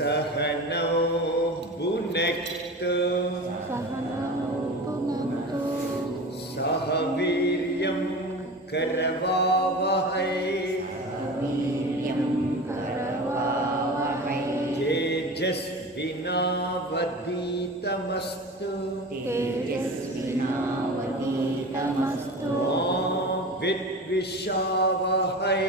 सहनौ भुनक्तु सह वीर्यं करवावहै तेजस्विनावधीतमस्तु मा विद्विषावहै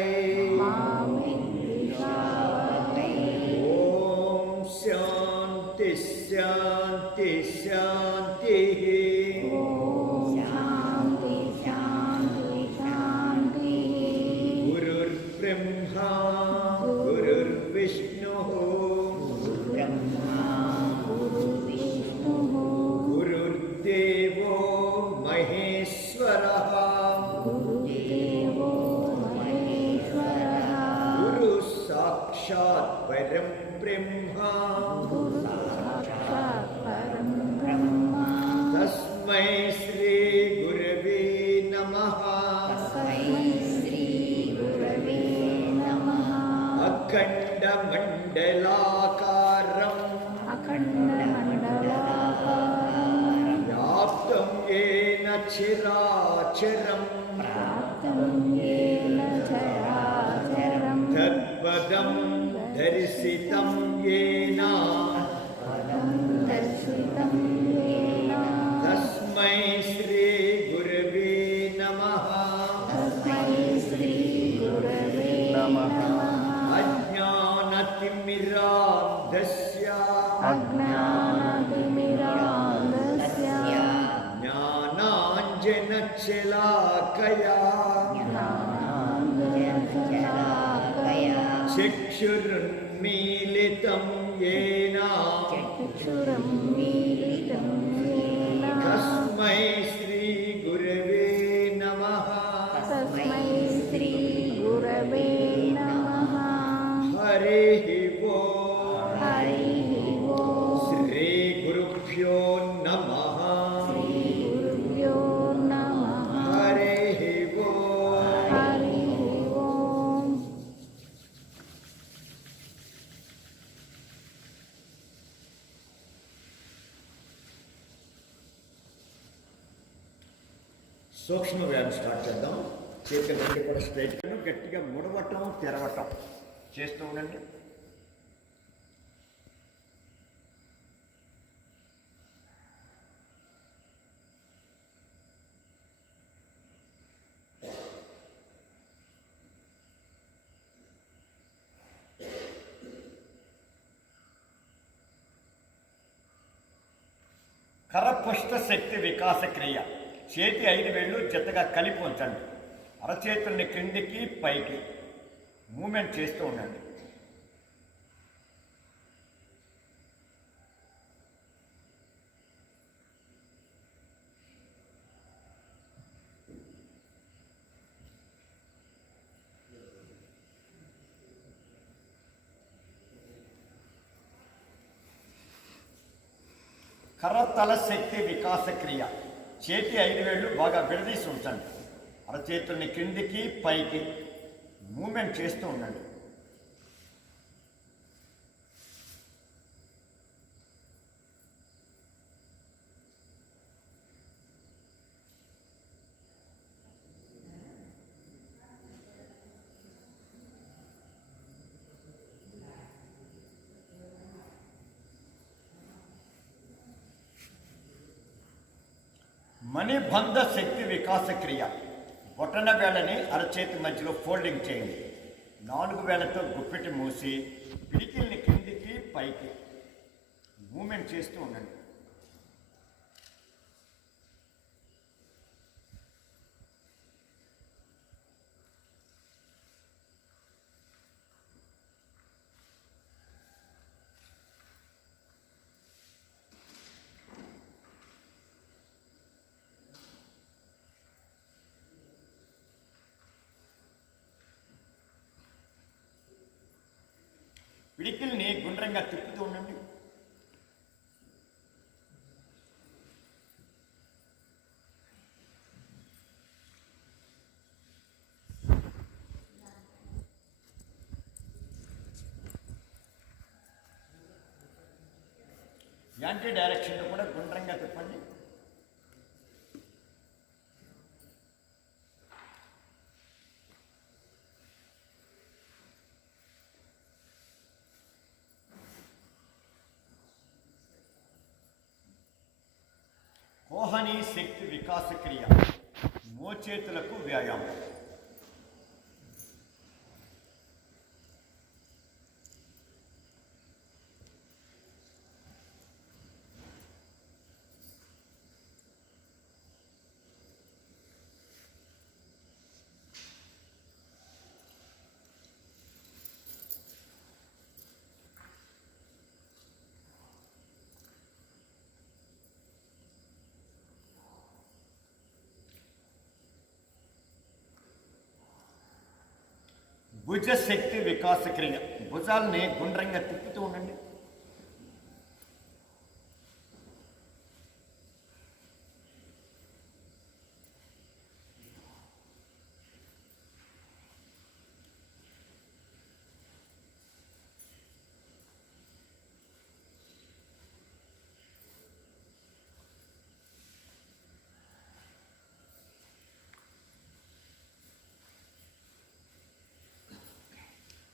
ॐ शान्ति शान्ति शान्तिः गुरुर्ब्रह्मा गुरुर्विष्णुः गुरुर्देवो महेश्वरः गुरु साक्षात् परं ब्रह्मा तस्मै श्री गुरवे नमः अखण्डमण्डलाकारम् व्याप्तं येन चराचरम् तत्पदं दर्शितं येन तस्मै श्री गुरवे नमः अज्ञानतिमिरान्धस्य ज्ञानाञ्जनशलाकया चक्षुरुन्मीलितं येन तस्मै श्री गुरवे नमः हरिः ओम् श्री गुरुभ्यो नमः हरिः ओम् సూక్ష్మ వ్యాయామం స్టార్ట్ చేద్దాం. చేతులు రెండు కూడా స్ట్రైట్ గట్టిగా ముడవటం తెరవటం చేస్తూ ఉండండి. కరపుష్ట శక్తి వికాస క్రియ. చేతి 5 వేళ్ళు జతగా కలిపి ఉంచండి. అరచేతుల్ని క్రిందికి పైకి మూమెంట్ చేస్తూ ఉండండి. కరతల శక్తి వికాస క్రియ. చేతి 5 వేళ్ళు బాగా విడదీసి ఉంచండి. అరచేతుల్ని క్రిందికి పైకి మూమెంట్ చేస్తూ ఉండండి. మణిబంధ శక్తి వికాస క్రియ. బొటన వేళ్ళని అరచేతి మధ్యలో ఫోల్డింగ్ చేయండి. 4 వేళ్లతో గుప్పెటి మూసి పిడికిల్ని కిందికి పైకి మూమెంట్ చేస్తూ ఉండండి. పిడికిల్ని గుండ్రంగా తిప్పుతూ ఉండండి. యాంటీ డైరెక్షన్లో కూడా గుండ్రంగా తిప్పండి. కోహనీ శక్తి వికాస క్రియ, మోచేతులకు వ్యాయామం. భుజశక్తి వికాస క్రియ, భుజాలని గుండ్రంగా తిప్పుతూ ఉండండి.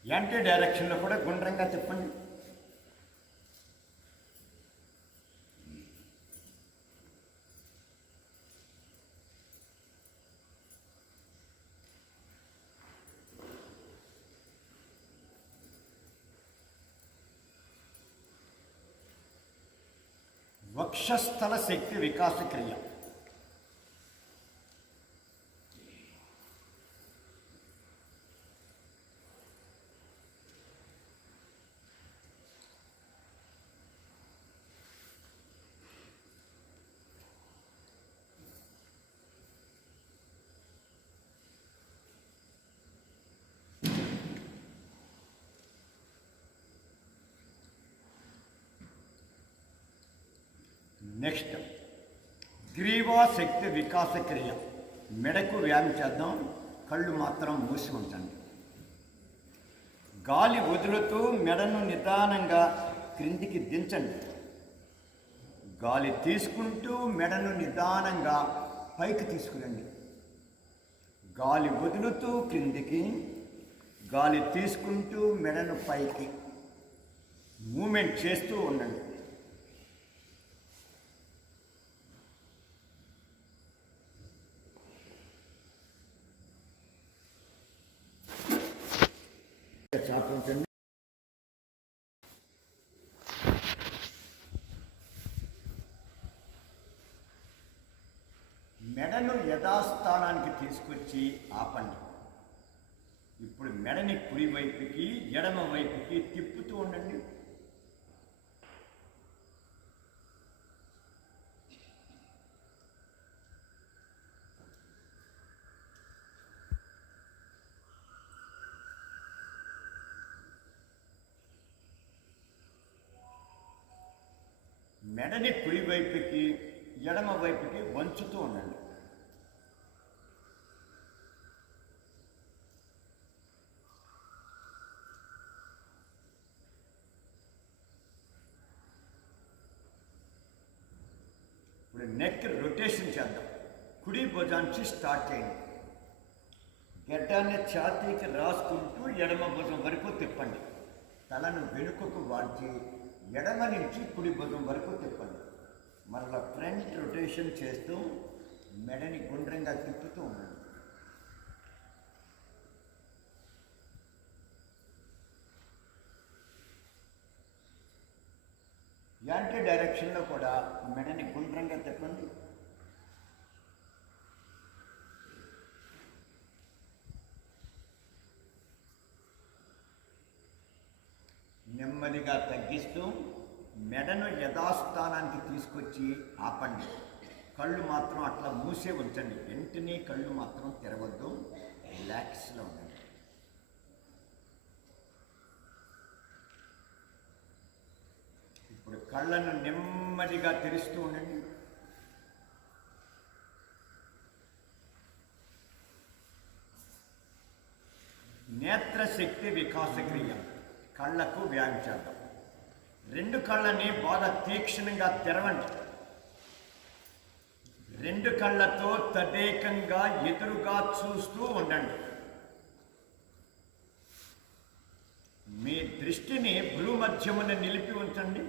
యాంటీ డైరెక్షన్లో కూడా గుండ్రంగా తిప్పండి. వక్షస్థల శక్తి వికాస క్రియ, నెక్స్ట్ గ్రీవా శక్తి వికాస క్రియ, మెడకు వ్యాయామం చేద్దాం. కళ్ళు మాత్రం మూసి ఉంచండి. గాలి వదులుతూ మెడను నిదానంగా క్రిందికి దించండి. గాలి తీసుకుంటూ మెడను నిదానంగా పైకి తీసుకురండి. గాలి వదులుతూ క్రిందికి, గాలి తీసుకుంటూ మెడను పైకి మూమెంట్ చేస్తూ ఉండండి. చాపించండి. మెడను యథాస్థానానికి తీసుకొచ్చి ఆపండి. ఇప్పుడు మెడని కుడి వైపుకి ఎడమ వైపుకి తిప్పుతూ ఉండండి. మెడని కుడి వైపుకి ఎడమ వైపుకి వంచుతూ ఉండండి. ఇప్పుడు నెక్ రొటేషన్ చేద్దాం. కుడి భుజానికి స్టార్ట్ చేయండి. గడ్డాన్ని ఛాతీకి రాసుకుంటూ ఎడమ భుజం వరకు తిప్పండి. తలను వెనుకకు వాల్చి ఎడమ నుంచి కుడి భుజం వరకు తిప్పండి. మరలా ఫ్రంట్ రొటేషన్ చేస్తూ మెడని గుండ్రంగా తిప్పుతూ ఉండండి. యాంటీ డైరెక్షన్లో కూడా మెడని గుండ్రంగా తిప్పండి. నెమ్మదిగా తగ్గిస్తూ మెడను యథాస్థానానికి తీసుకొచ్చి ఆపండి. కళ్ళు మాత్రం అట్లా మూసే ఉంచండి. వెంటనే కళ్ళు మాత్రం తెరవద్దు, రిలాక్స్లో ఉండండి. ఇప్పుడు కళ్ళను నెమ్మదిగా తెరుస్తూ ఉండండి. నేత్రశక్తి వికాస క్రియ, కళ్ళకు వ్యాయామం చేద్దాం. రెండు కళ్ళని బాగా తీక్షణంగా తెరవండి. రెండు కళ్ళతో తదేకంగా ఎదురుగా చూస్తూ ఉండండి. మీ దృష్టిని భ్రూమధ్యమున నిలిపి ఉంచండి.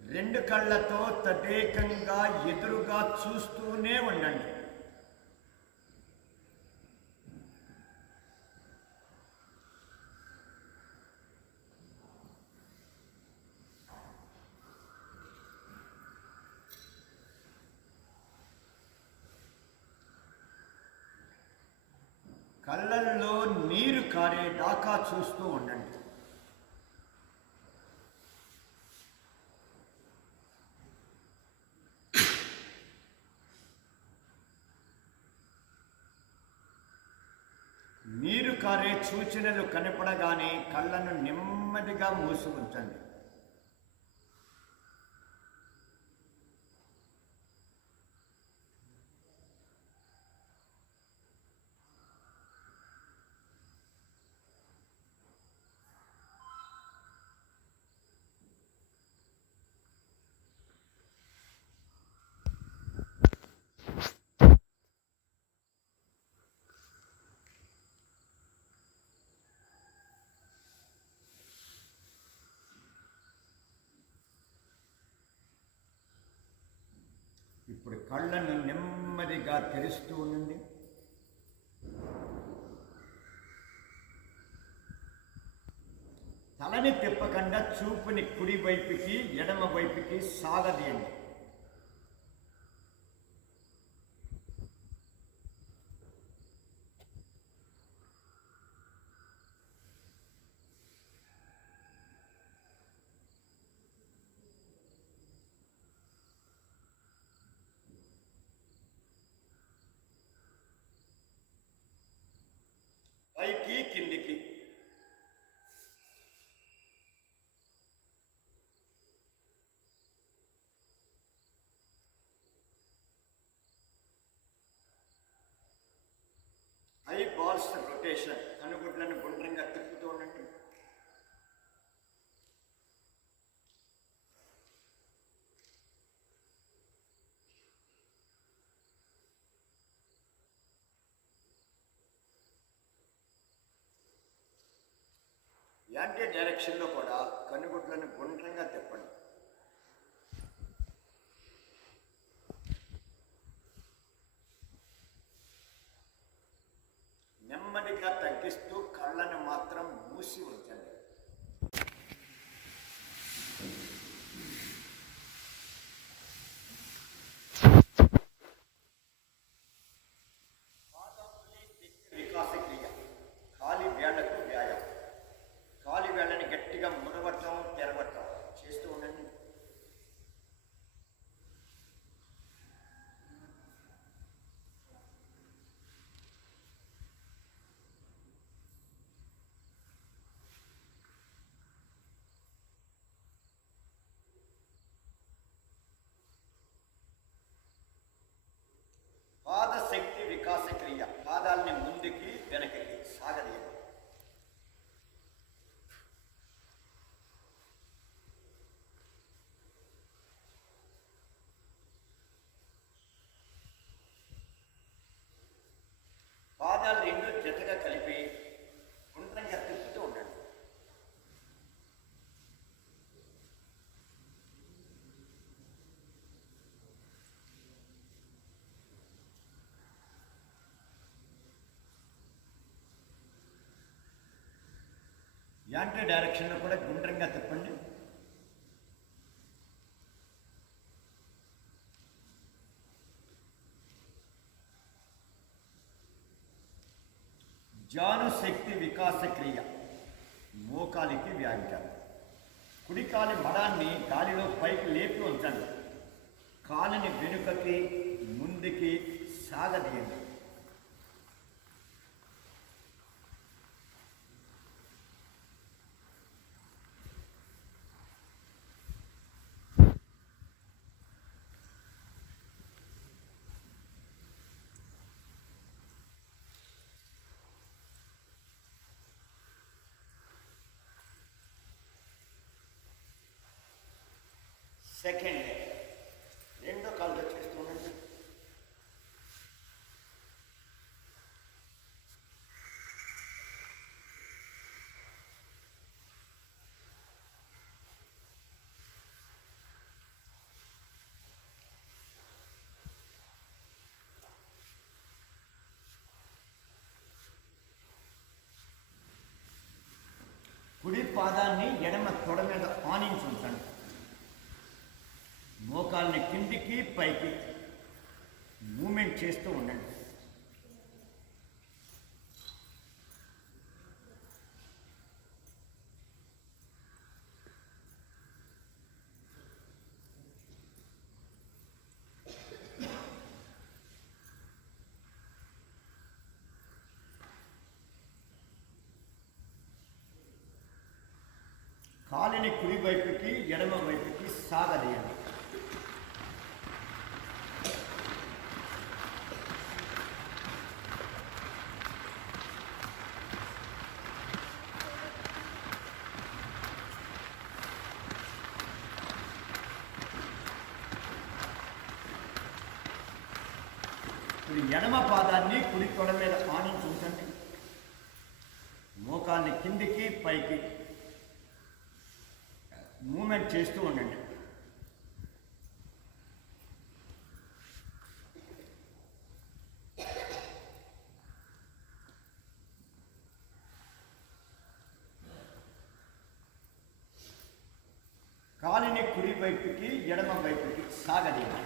రెండు కళ్ళతో తదేకంగా ఎదురుగా చూస్తూనే ఉండండి. కళ్ళల్లో నీరు కారేదాకా చూస్తూ ఉండండి. నీరు కారే సూచనలు కనపడగానే కళ్ళను నెమ్మదిగా మూసి ఉంచండి. ఇప్పుడు కళ్ళను నెమ్మదిగా తెరుస్తూ ఉండండి. తలని తిప్పకుండా చూపుని కుడి వైపుకి ఎడమ వైపుకి సాగదీయండి. పైకి కిందికి. I balls rotation. కనుగుడ్లను గుండ్రంగా తిప్పుతూ ఉండండి. యాంటీ డైరెక్షన్లో కూడా కనుగుడ్లను గుండ్రంగా తిప్పండి. నెమ్మదిగా తగ్గిస్తూ కళ్ళను మాత్రం మూసి ఉంచండి. వికాస క్రియ. కాలి వేళ్లకు వ్యాయామం. కాలి వేళ్ళని గట్టిగా మునవటం తెరవటం చేస్తూ ఉండండి. పాద శక్తి వికాస క్రియ. పాదాలని ముందుకి వెనకకి సాగదీయండి. పాదాలు రెండు జతగా కలిపి గుండ్రంగా తిప్పుతూ ఉండండి. యాంటీ డైరెక్షన్లో కూడా గుండ్రంగా తిప్పండి. జానుశక్తి వికాస క్రియ. మోకాలికి వ్యాయామం. కుడికాలి మడాన్ని గాలిలో పైకి లేపి ఉంచండి. కాలిని వెనుకకి ముందుకి సాగదీయండి. సెకండ్ లెగ్ రెండో కాలుతో చేస్తూ ఉండండి. కుడి పాదాన్ని ఎడమ తొడ మీద ఆనించి ఉంచండి. మోకాల్ని కిందికి పైకి మూమెంట్ చేస్తూ ఉండండి. కాలిని కుడి వైపుకి ఎడమ వైపుకి సాగదీయండి. ఇప్పుడు ఎడమ పాదాన్ని కుడి తొడ మీద ఆనించి ఉంచండి. మోకాల్ని కిందికి పైకి మూమెంట్ చేస్తూ ఉండండి. కాలిని కుడి వైపుకి ఎడమ వైపుకి సాగదీయాలి.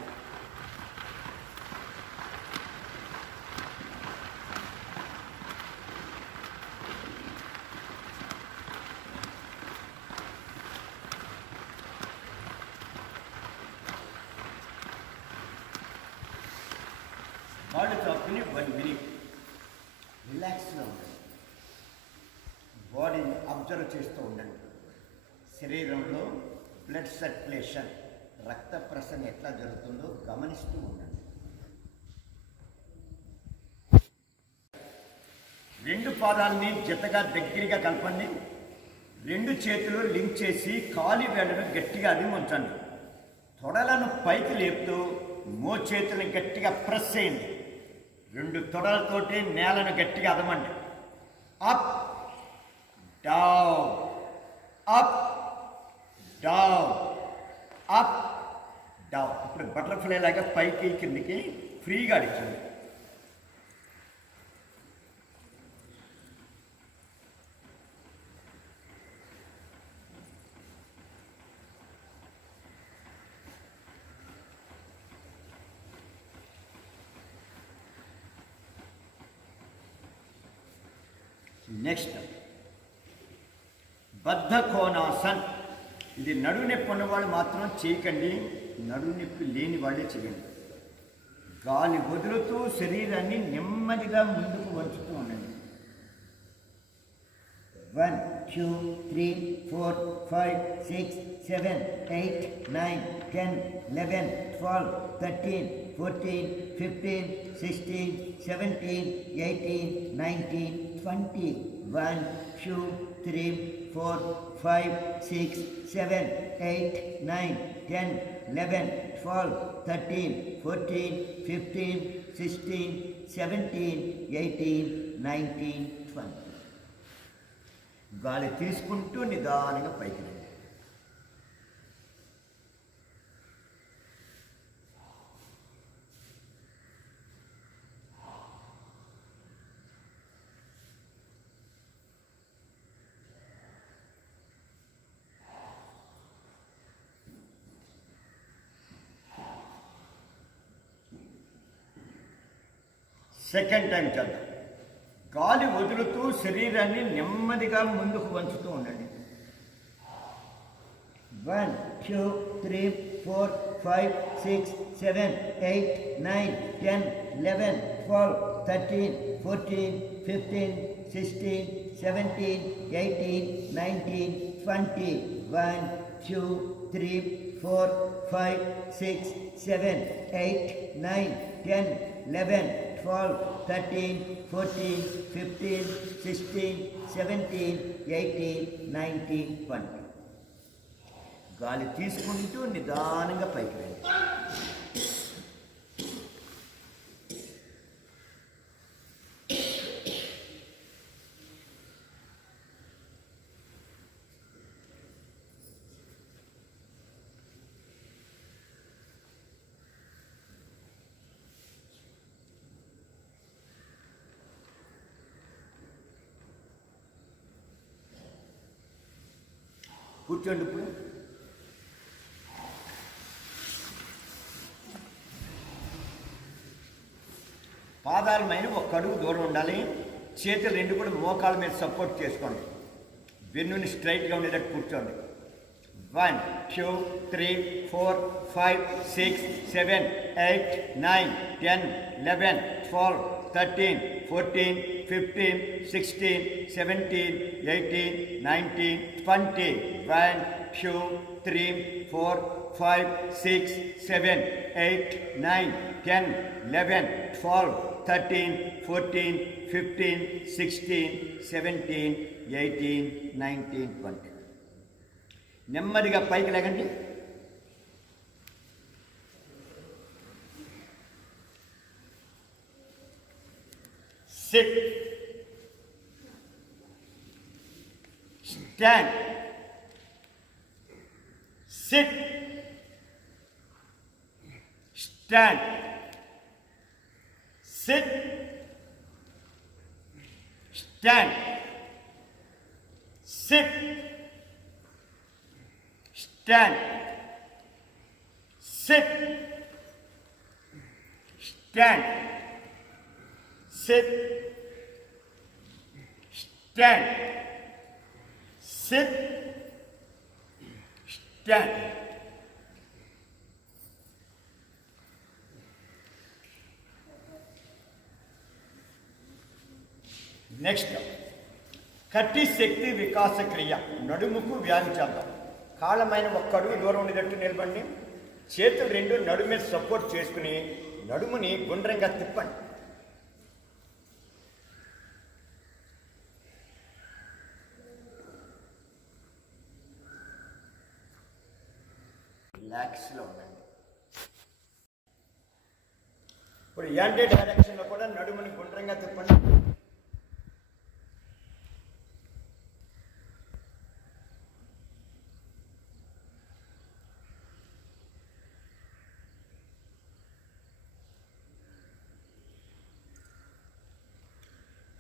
కాళ్ళు చాపుకుని 1 minute రిలాక్స్గా ఉండండి. బాడీని అబ్జర్వ్ చేస్తూ ఉండండి. శరీరంలో బ్లడ్ సర్క్యులేషన్, రక్త ప్రసరణ ఎట్లా జరుగుతుందో గమనిస్తూ ఉండండి. రెండు పాదాలని జతగా దగ్గరగా కలపండి. రెండు చేతులు లింక్ చేసి కాలి వేళ్ళను గట్టిగా అదిమి ఉంచండి. తొడలను పైకి లేపుతూ చేతులను గట్టిగా ప్రెస్ చేయండి. రెండు తొడలతోటి నేలను గట్టిగా అదమండి. Up down, up down, up down. ఇప్పుడు బటర్ఫ్లై లాగా పైకి కిందికి ఫ్రీగా అడిచండి. నెక్స్ట్ బద్ధ కోణాసన్. ఇది నడుము నొప్పి ఉన్నవాళ్ళు మాత్రం చేయకండి, నడుము నొప్పి లేని వాళ్ళే చేయండి. గాలి వదులుతూ శరీరాన్ని నెమ్మదిగా ముందుకు వంచుతూ ఉండండి. 1 2 3 4 5 6 7 8 9 10 11 12 13 14 15 16 17 18 19 20 1 2 3 4 5 6 7 8 9 10 11 12 13 14 15 16 17 18 19 20. గాలి తీసుకుంటూ నిదానంగా పైకి రండి. సెకండ్ టైం చేద్దాం. గాలి వదులుతూ శరీరాన్ని నెమ్మదిగా ముందుకు వంచుతూ ఉండండి. 1 2 3 4 5 6 7 8 9 10 11 12 13 14 15 16 17 18 19 20 1 2 3 4 5 6 7 8 9 10 11 12 13 14 15 16 17 18 19 20. గాలి తీసుకుంటూ నిదానంగా పైకి రండి. కూర్చోండి. ఇప్పుడు పాదాల మీద ఒక అడుగు దూరం ఉండాలి. చేతులు రెండు కూడా మోకాల మీద సపోర్ట్ చేసుకోండి. వెన్నుని స్ట్రైట్గా ఉండేటట్టు కూర్చోండి. 1 2 3 4 5 6 7 8 9 10 11 12 13 14 15 16 17 18 19 20. 1 2 3 4 5 6 7 8 9 10 11 12 13 14 15 16 17 18 19 20. నెమ్మదిగా పైకి లేకండి. Sit, stand, sit, stand, sit, stand, sit, stand, sit, stand, sit, stand, sit, stand. Next కట్టి శక్తి వికాస క్రియ. నడుముకు వ్యాయామం చేద్దాం. కాళ్ళమైన ఒక్క అడుగు దూరం ఉండేటట్టు నిలబండి. చేతులు రెండు నడుము మీద సపోర్ట్ చేసుకుని నడుముని గుండ్రంగా తిప్పండి. రిలాక్స్లో ఉండండి. ఇప్పుడు యాంటీ డైరెక్షన్లో కూడా నడుముని గుండ్రంగా తిప్పండి.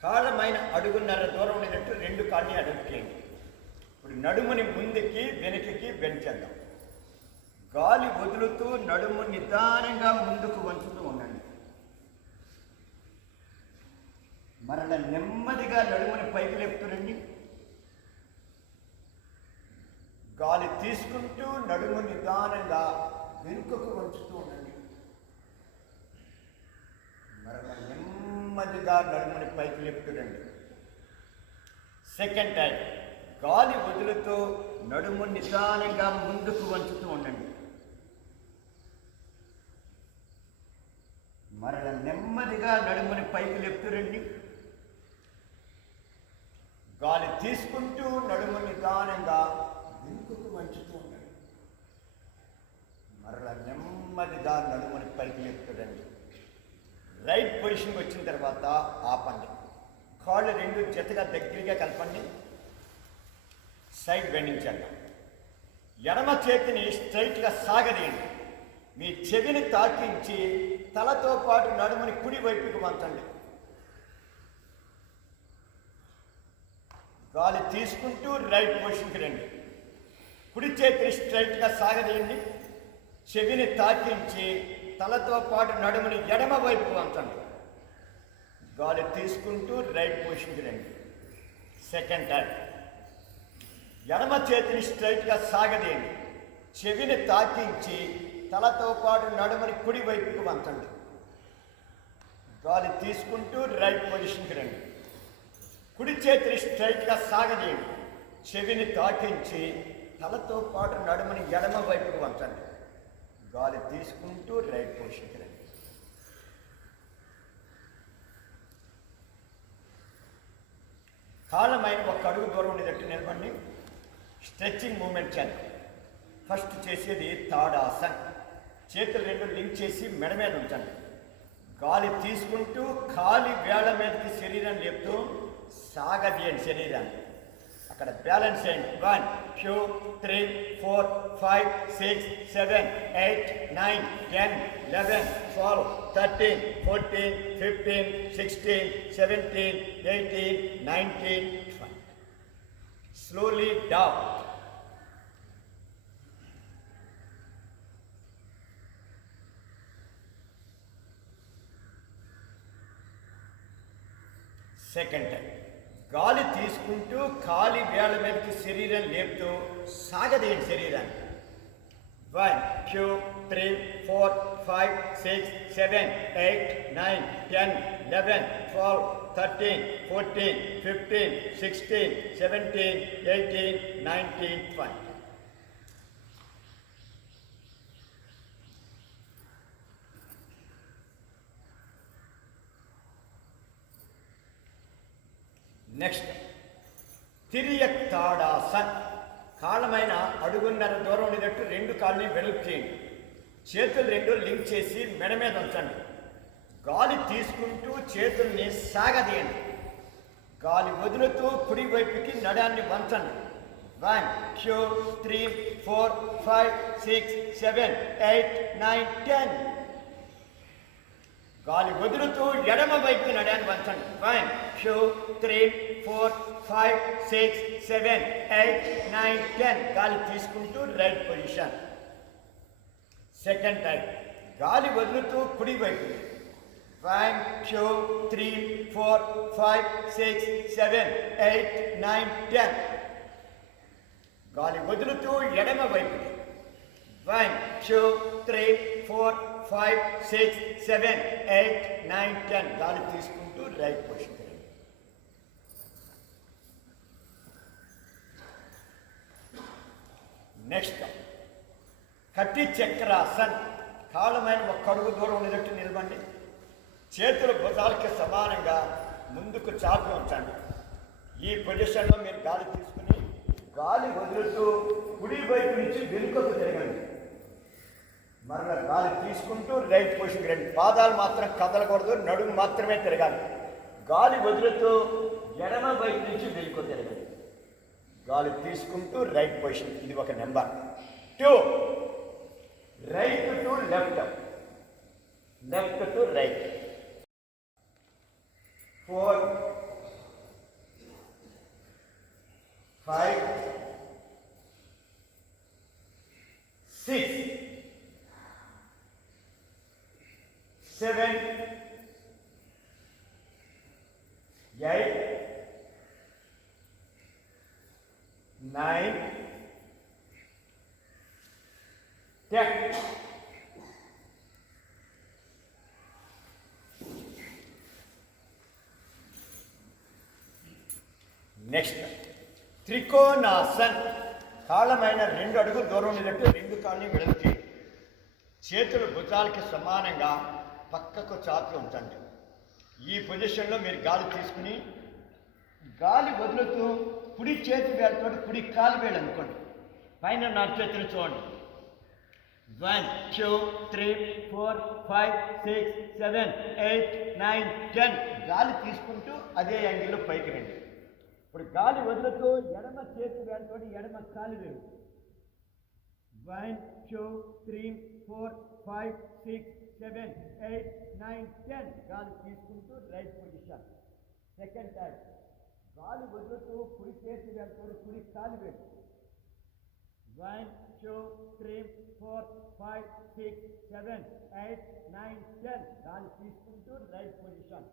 కాళ్ళమైన అడుగున్నర దూరం ఉండేటట్టు రెండు కాళ్ళని అడుగు చేయండి. ఇప్పుడు నడుముని ముందుకి వెనుకకి బెంచేద్దాం. గాలి వదులుతూ నడుము నిదానంగా ముందుకు వంచుతూ ఉండండి. మరలా నెమ్మదిగా నడుముని పైకి లేపుతురండి. గాలి తీసుకుంటూ నడుము నిదానంగా వెనుకకు వంచుతూ ఉండండి. మరలా నెమ్మదిగా నడుముని పైకి లేపుతురండి. సెకండ్ టైం గాలి వదులుతూ నడుము నిదానంగా ముందుకు వంచుతూ ఉండండి. మరల నెమ్మదిగా నడుముని పైకి లేపుతురండి. గాలి తీసుకుంటూ నడుము నిదానంగా వెనుకకు వంచుతూ ఉండండి. మరల నెమ్మదిగా నడుముని పైకి లేపుతురండి. రైట్ పొజిషన్కి వచ్చిన తర్వాత ఆపండి. కాళ్ళు రెండు జతగా దగ్గరగా కలపండి. సైడ్ బెండింగ్ చేద్దాం. ఎడమ చేతిని స్ట్రైట్గా సాగదీయండి. మీ చెవిని తాకించి తలతో పాటు నడుముని కుడి వైపుకి వంచండి. గాలి తీసుకుంటూ రైట్ పొజిషన్కి రండి. కుడి చేతిని స్ట్రైట్గా సాగదీయండి. చెవిని తాకించి తలతో పాటు నడుముని ఎడమ వైపుకు వంచండి. గాలి తీసుకుంటూ రైట్ పొజిషన్కి రండి. సెకండ్ టైం ఎడమ చేతిని స్ట్రైట్గా సాగదీయండి. చెవిని తాకించి తలతో పాటు నడుముని కుడి వైపుకు వంచండి. గాలి తీసుకుంటూ రైట్ పొజిషన్కి రండి. కుడి చేతిని స్ట్రైట్గా సాగదీయండి. చెవిని తాకించి తలతో పాటు నడుముని ఎడమ వైపుకు వంచండి. గాలి తీసుకుంటూ రైట్ పొజిషన్కి రండి. కాళ్ళమైన ఒక అడుగు దూరం ఉండేటట్టు నిలబండి. స్ట్రెచ్చింగ్ మూమెంట్ చేద్దాం. ఫస్ట్ చేసేది తాడాసన్. చేతులు రెండు లింక్ చేసి మెడ మీద ఉంచండి. గాలి తీసుకుంటూ కాలి వేళ మీదకి శరీరం లేపుతూ సాగదీయండి శరీరాన్ని. అక్కడ బ్యాలెన్స్ చేయండి. 1 2 3 4 5 6 7 8 9 10 11 12 13 14 15 16 17 18 19 20. Slowly down. సెకండ్ టైం గాలి తీసుకుంటూ కాలి వేళ మీదకి శరీరం లేపుతూ సాగదీయండి శరీరాన్ని. 1 2 3 4 5 6 7 8 9 10 11 12 13 14 15 16 17 18 19 20. నెక్స్ట్ తిరియక్ తాడాసన్. కాళ్ళమైన అడుగున్నర దూరం ఉండేటట్టు రెండు కాళ్ళని వెడల్పు చేయండి. చేతులు రెండు లింక్ చేసి మెడ మీద ఉంచండి. గాలి తీసుకుంటూ చేతుల్ని సాగదీయండి. గాలి వదులుతూ కుడి వైపుకి నడాన్ని వంచండి. 1 2 3 4 5 6 7 8 9 10. గాలి వదులుతూ ఎడమ వైపు నడాన్ని వంచండి. 1 2 3 4 5 6 7 8 9 10. గాలి తీసుకుంటూ రైట్ పొజిషన్. సెకండ్ టైం గాలి వదులుతూ కుడి వైపు. 1 2 3 4 5 6 7 8 9 10. గాలి వదులుతూ ఎడమ వైపు. 1 2 3 4 5 6 7 8 9 10. గాలి తీసుకుంటూ రైట్ పొజిషన్. నెక్స్ట్ కట్టి చక్రాసన్. కాళ్ళమైన ఒక్క అడుగు దూరం ఉండేటట్టు నిలబండి. చేతులు భుజాలకి సమానంగా ముందుకు చాపి ఉంచండి. ఈ పొజిషన్లో మీరు గాలి తీసుకుని గాలి వదులుతూ కుడి వైపు నుంచి వెనుకకు తిరగండి. మరలా గాలి తీసుకుంటూ రైట్ పొజిషన్కి రండి. పాదాలు మాత్రం కదలకూడదు, నడుము మాత్రమే తిరగాలి. గాలి వదులుతూ ఎడమ వైపు నుంచి వెనుకకు తిరగండి. గాలి తీసుకుంటూ రైట్ పొజిషన్. ఇది ఒక number. 2 right to left, left to right. 4 5 6 7 8 9 10. Next Trikonasan. కాళ్ళమైన 2 అడుగులు దూరం ఉండేటట్టు రెండు కాళ్ళని వెడల్పు చేయండి. చేతులు భుజాలకి సమానంగా పక్కకు చాపి ఉంచండి. ఈ పొజిషన్లో మీరు గాలి తీసుకుని గాలి వదులుతూ కుడి చేతి వేళ్ళతో కుడి కాలు వేలు అనుకోండి. పైన 4 చేతులు చూడండి. 1 2 3 4 5 6 7 8 9 10. గాలి తీసుకుంటూ అదే యాంగిల్లో పైకి రండి. ఇప్పుడు గాలి వదులుతూ ఎడమ చేతి వేళ్ళతో ఎడమ కాలు వేలు. 1 2 3 4 5 6 7 8 9 10. గాలి తీసుకుంటూ రైట్ పొజిషన్. సెకండ్ టైం గాలి వదులుతూ కుడి చేతి వేళ్ళతో కుడి కాలు వేలు. 1 2 3 4 5 6 7 8 9 10. గాలి తీసుకుంటూ రైట్ పొజిషన్.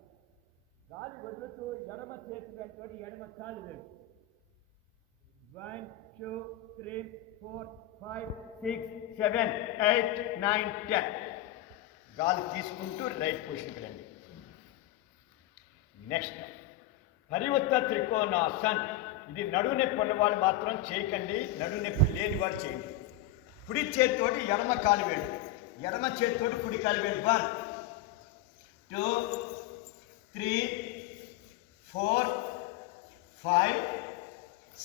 గాలి వదులుతూ ఎడమ చేతి వేళ్ళతో ఎడమ కాలు వేలు. 1 2 3 4 5 6 7 8 9 10. గాలి తీసుకుంటూ రైట్ పొజిషన్కి రండి. నెక్స్ట్ పరివృత్త త్రికోణాసన్. ఇది నడువు నొప్పి ఉన్నవాళ్ళు మాత్రం చేయకండి, నడువు నొప్పి లేని వాడు చేయండి. కుడి చేతితోటి ఎడమ కాలు వేడు, ఎడమ చేతితోటి కుడి కాలు వేడు. 1 2 3 4 5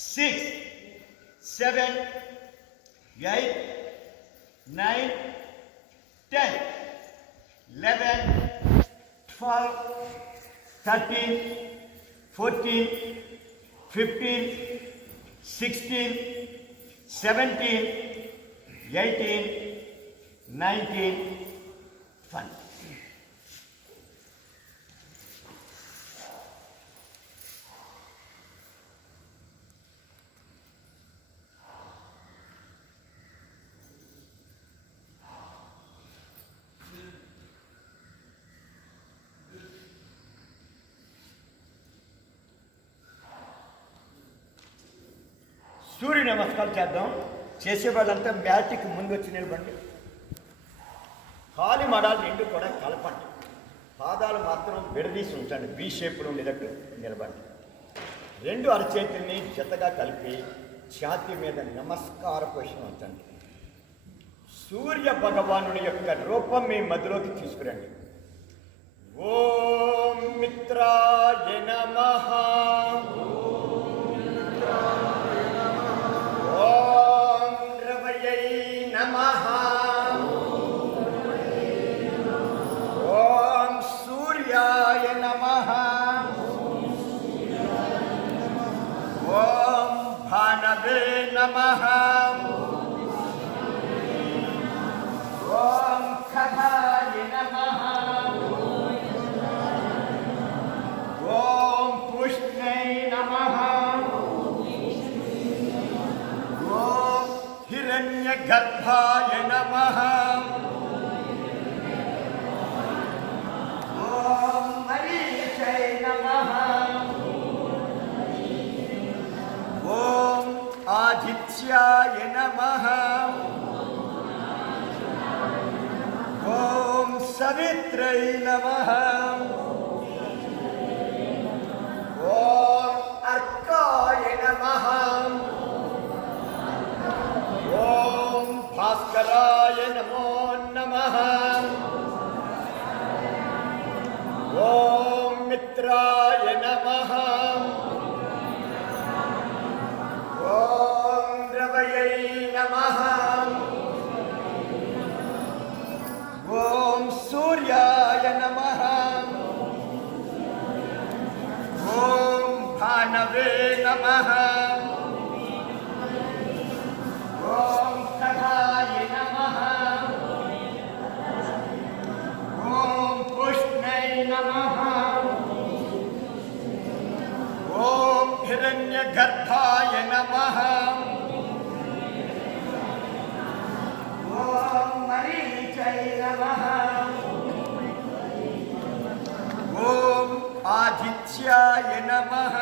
6 7 8, 9, 10, 11, 12, 13, 14, 15, 16, 17, 18, 19, 20. సూర్య నమస్కారం చేద్దాం. చేసేవాళ్ళంతా మ్యాట్కి ముందు వచ్చి నిలబండి. కాలి మడాలు రెండు కూడా కలపండి. పాదాలు మాత్రం విడదీసి ఉంచండి. బీ షేప్లో ఉండేటట్టు నిలబండి. రెండు అరచేతుల్ని జతగా కలిపి ఛాతీ మీద నమస్కార పొజిషన్ ఉంచండి. సూర్య భగవానుని యొక్క రూపం మీ మధ్యలోకి తీసుకురండి. ఓం మిత్రాయ నమః. ఓం రవయై నమః. ఓం సూర్యాయ నమః. ఓం భానవే నమః. ఓం ఖగాయ నమః. ఓం పుష్ణై నమః. ఓం హిరణ్యగర్భాయ నమః. ఓం మరీచై నమః. ఓం ఆదిత్యాయ నమః. ఓం సవిత్రై నమః. ఓం అర్కాయ నమః. ఓం భాస్కరాయ నమో నమః. ఓం మిత్రాయ నమః. ఓం రవయై నమః. ఓం సూర్యాయ నమః. ఓం భానవే నమః. ఓం ఖగాయ నమః. ఓం పుష్ణై నమః. ఓం హిరణ్యగర్భాయ నమః. ఓం మరీచై నమః. ఓం ఆదిత్యాయ నమః.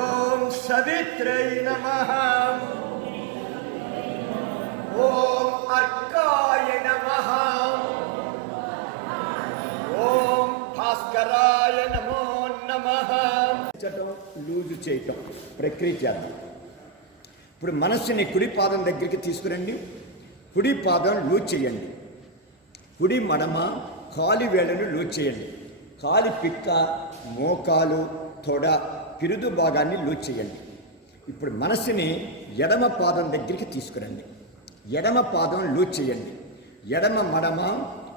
ఓం సవిత్రై నమః. ఓం అర్కాయ నమః. ఓం భాస్కరాయ నమో నమః. లూజు చేయటం ప్రక్రియ చేద్దాం. ఇప్పుడు మనస్సుని కుడి పాదం దగ్గరికి తీసుకురండి. కుడి పాదం లూజ్ చేయండి. కుడి మడమ కాలి వేళ్ళను లూజ్ చేయండి. కాలి పిక్క, మోకాలు, తొడ, పిరుదు భాగాన్ని లూజ్ చేయండి. ఇప్పుడు మనస్సుని ఎడమ పాదం దగ్గరికి తీసుకురండి. ఎడమ పాదం లూజ్ చేయండి. ఎడమ మడమ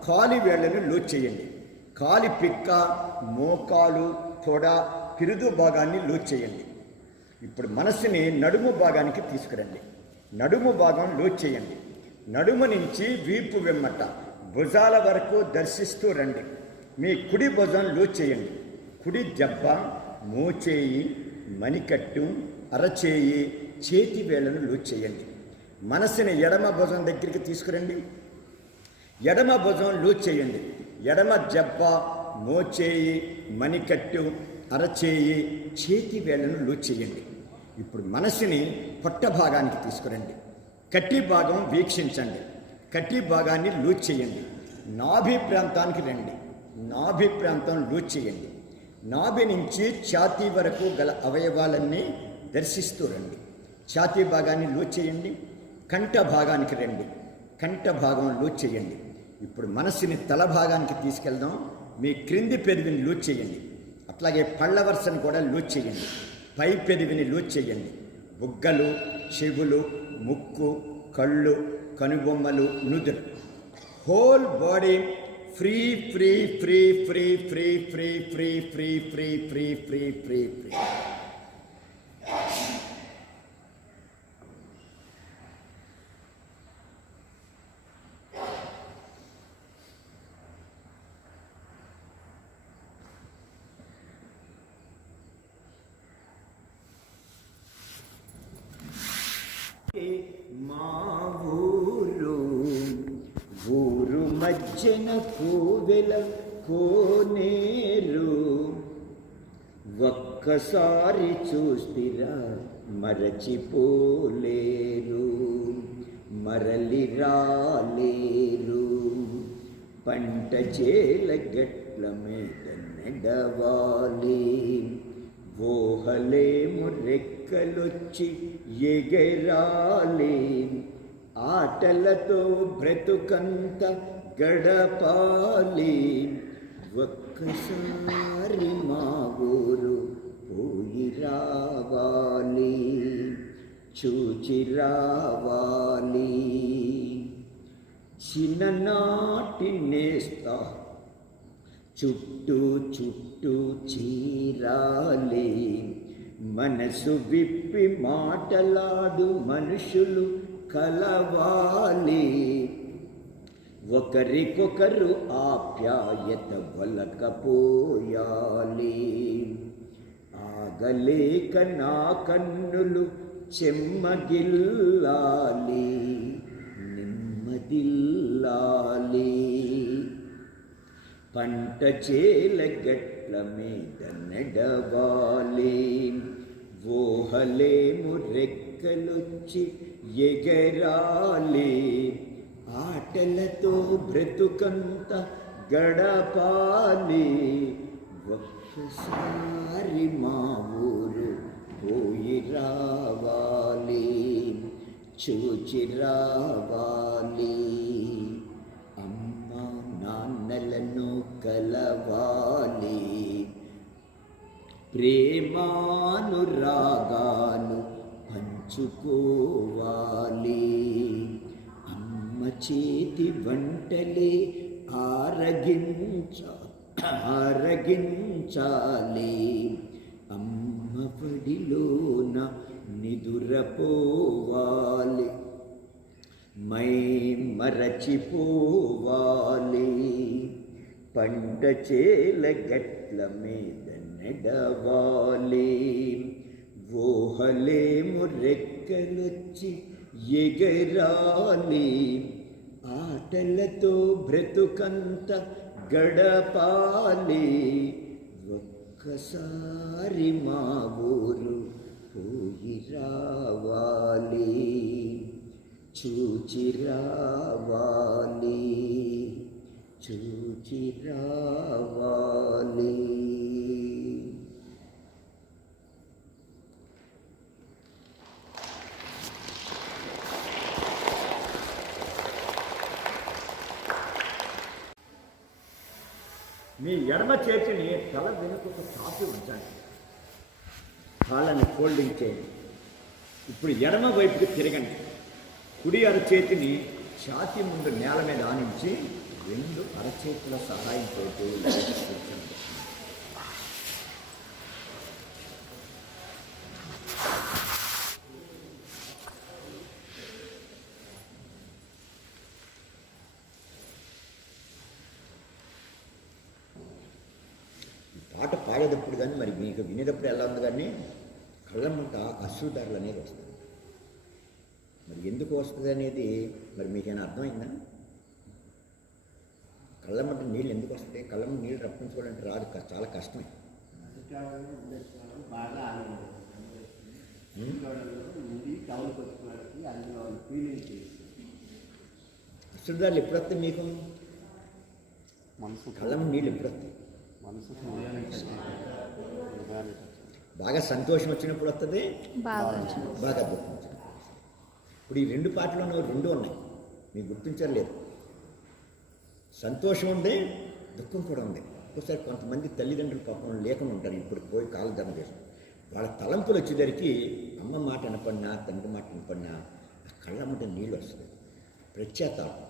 కాలి వేళ్ళను లూజ్ చేయండి. కాలి పిక్క, మోకాలు, తొడ, పిరుదు భాగాన్ని లూజ్ చేయండి. ఇప్పుడు మనస్సుని నడుము భాగానికి తీసుకురండి. నడుము భాగం లూజ్ చేయండి. నడుము నుంచి వీపు వెమ్మట భుజాల వరకు దర్శిస్తూ రండి. మీ కుడి భుజం లూజ్ చేయండి. కుడి జబ్బ, మోచేయి, మణికట్టు, అరచేయి, చేతి వేళ్ళను లూజ్ చేయండి. మనస్సుని ఎడమ భుజం దగ్గరికి తీసుకురండి. ఎడమ భుజం లూజ్ చేయండి. ఎడమ జబ్బ, మోచేయి, మణికట్టు, అరచేయి, చేతి వేళ్ళను లూజ్ చేయండి. ఇప్పుడు మనస్సుని పొట్ట భాగానికి తీసుకురండి. కట్టి భాగం వీక్షించండి. కట్టి భాగాన్ని లూజ్ చేయండి. నాభి ప్రాంతానికి రండి. నాభి ప్రాంతం లూజ్ చేయండి. నాభి నుంచి ఛాతీ వరకు గల అవయవాలన్నీ దర్శిస్తూ రండి. ఛాతీ భాగాన్ని లూజ్ చేయండి. కంఠ భాగానికి రండి. కంఠ భాగం లూజ్ చేయండి. ఇప్పుడు మనస్సుని తల భాగానికి తీసుకెళ్దాం. మీ క్రింది పెదవిని లూజ్ చేయండి. అట్లాగే పళ్ళ వరుసను కూడా లూజ్ చేయండి. పై పెదవిని లూజ్ చేయండి. బుగ్గలు, చెవులు, ముక్కు, కళ్ళు, కనుబొమ్మలు, నుదురు, whole body free free free free free free free free free free free free free. మా ఊరు మధ్యన కోవెల కోనేరు, ఒక్కసారి చూస్తిరా మరచిపోలేరు, మరలి రాలేరు. పంట చేల గట్ల మీద నడవాలి, ఊహలేము రెక్కలొచ్చి ఎగరాలి, ఆటలతో బ్రతుకంత గడపాలి. ఒక్కసారి మా ఊరు పోయి రావాలి, చూచి రావాలి. చిన్ననాటి నేస్తా చుట్టూ చుట్టూ చీరాలి, మనసు విప్పి మాటలాడు మనుషులు కలవాలి. ఒకరికొకరు ఆప్యాయత వలకపోయాలి, ఆగలేక నా కన్నులు చెమ్మగిల్లాలి, నెమ్మదిల్లాలి. పంట చేల గట్ల మీద నడవాలి, ఊహలేము రెక్కలొచ్చి ఎగరాలి, ఆటలతో బ్రతుకంత గడపాలి. ఒక్కసారి మా ఊరు పోయి రావాలి, చూచి రావాలి. అమ్మ నాన్నలను కలవాలి, ప్రేమానురాగాలు పంచుకోవాలి. అమ్మ చేతి వంటలే ఆరగించాలి, అమ్మ పడిలోన నిదురపోవాలి, మై మరచిపోవాలి. పంట చేల గట్ల మీద నడవాలి, ఊహలేము రెక్కలొచ్చి ఎగరాలి, ఆటలతో బ్రతుకంత గడపాలి. ఒక్కసారి మా ఊరు పోయి రావాలి, చూచి రావాలి, చూచి రావాలి. మీ ఎడమ చేతిని తల వెనుకకు చాపి ఉంచండి, కాళ్ళని ఫోల్డింగ్ చేయండి. ఇప్పుడు ఎడమ వైపుకి తిరగండి, కుడి అరచేతిని ఛాతీ ముందు నేల మీద ఆనించి రెండు అరచేతుల సహాయంతో కూర్చోండి. పాట పాడేటప్పుడు కానీ మరి మీకు వినేటప్పుడు ఎలా ఉంది కానీ కళ్ళమంట అశ్రుధారలు అనేది వస్తుంది. మరి ఎందుకు వస్తుంది అనేది మరి మీకేమైనా అర్థమైందా? కళ్ళమంట నీళ్ళు ఎందుకు వస్తాయి? కళ్ళమంట నీళ్ళు రప్పించుకోవాలంటే రాదు, చాలా కష్టమే. అశ్రుధారలు ఎప్పుడు వస్తాయి మీకు? కళ్ళమంట నీళ్ళు ఎప్పుడు వస్తాయి? బాగా సంతోషం వచ్చినప్పుడు వస్తుంది, బాగా దుఃఖం వచ్చినప్పుడు. ఇప్పుడు ఈ రెండు పాటలోనూ రెండు ఉన్నాయి, మీకు గుర్తించారు లేదు? సంతోషం ఉంది, దుఃఖం కూడా ఉంది. ఒక్కోసారి కొంతమంది తల్లిదండ్రులు పాపం లేకుండా ఉంటారు, ఇప్పుడు పోయి కాలధర్మ చేస్తారు. వాళ్ళ తలంపులు వచ్చేసరికి అమ్మ మాట వినపడినా తండ్రి మాట వినపడినా ఆ కళ్ళమ్మట నీళ్ళు వస్తుంది. ప్రత్యేతాపం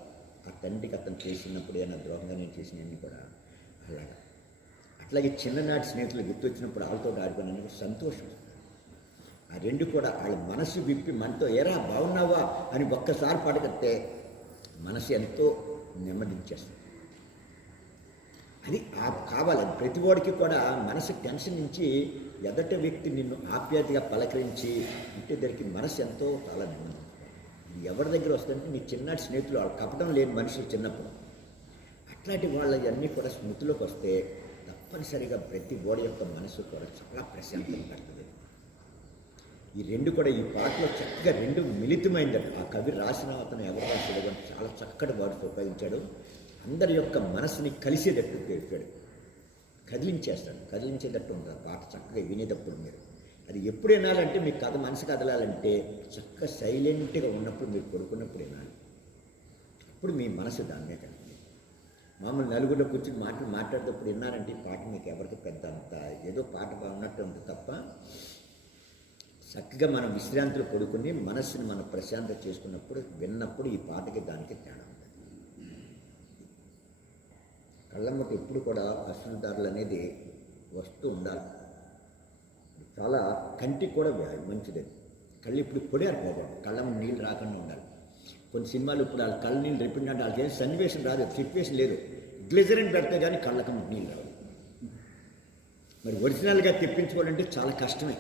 ఆ తండ్రికి అతను చేసినప్పుడు ఏమైనా ద్రోహంగా నేను చేసినవన్నీ కూడా అలాగా. అట్లాగే చిన్ననాటి స్నేహితులు గుర్తొచ్చినప్పుడు వాళ్ళతో ఆడుకున్నాను సంతోషం. ఆ రెండు కూడా వాళ్ళ మనసు విప్పి మనతో ఏరా బాగున్నావా అని ఒక్కసారి పడగట్టే మనసు ఎంతో నెమ్మదించేస్తుంది. అది కావాలి. అది ప్రతి వాడికి కూడా మనసు టెన్షన్ నుంచి ఎదట వ్యక్తి నిన్ను ఆప్యాయతగా పలకరించి ఉంటే దానికి మనసు ఎంతో చాలా నెమ్మది. ఇది ఎవరి దగ్గర వస్తుందంటే నీ చిన్ననాటి స్నేహితులు, వాళ్ళు కపటం లేని మనుషులు చిన్నప్పుడు. అట్లాంటి వాళ్ళవన్నీ కూడా స్మృతిలోకి వస్తే తప్పనిసరిగా ప్రతి వాడి యొక్క మనసు కూడా చాలా ప్రశాంతంగా పడుతుంది. ఈ రెండు కూడా ఈ పాటలో చక్కగా రెండు మిళితమైందట. ఆ కవి రాసిన అతను ఎవరు రాశాడు చాలా చక్కటి వర్డ్స్ ఉపయోగించాడు. అందరి యొక్క మనసుని కలిసేటట్టు చెప్పాడు. కదిలించేటట్టు ఉంటుంది పాట చక్కగా వినేటప్పుడు. మీరు అది ఎప్పుడు వినాలంటే మీ కథ మనసు కదలాలంటే చక్కగా సైలెంట్గా ఉన్నప్పుడు, మీరు పడుకున్నప్పుడు వినాలి. అప్పుడు మీ మనసు దాన్నే కలిగింది. మామూలు నలుగురిలో కూర్చొని మాట్లాడేటప్పుడు విన్నారంటే ఈ పాట మీకు ఎవరికి పెద్ద అంత ఏదో పాట బాగున్నట్టు ఉంటుంది తప్ప, చక్కగా మనం విశ్రాంతిలో పడుకుని మనస్సుని మనం ప్రశాంతత చేసుకున్నప్పుడు విన్నప్పుడు ఈ పాటకి దానికి తేడా ఉంటుంది. కళ్ళమ్మట ఎప్పుడు కూడా అశ్రుదారులు అనేది వస్తూ ఉండాలి. చాలా కంటికి కూడా మంచిది. కళ్ళు ఇప్పుడు పొడియారిపోకూడదు, కళ్ళమ్మ నీళ్ళు రాకుండా ఉండాలి. కొన్ని సినిమాలు ఇప్పుడు వాళ్ళ కళ్ళ నీళ్ళు రిపీట్ అంటే వాళ్ళకి ఏం సన్నివేశం రాదు, సిచ్యువేషన్ లేదు. గ్లిజరిన్ పెడితే కానీ కళ్ళకమ్మ నీళ్ళు రావు. మరి ఒరిజినల్గా తెప్పించుకోవాలంటే చాలా కష్టమే.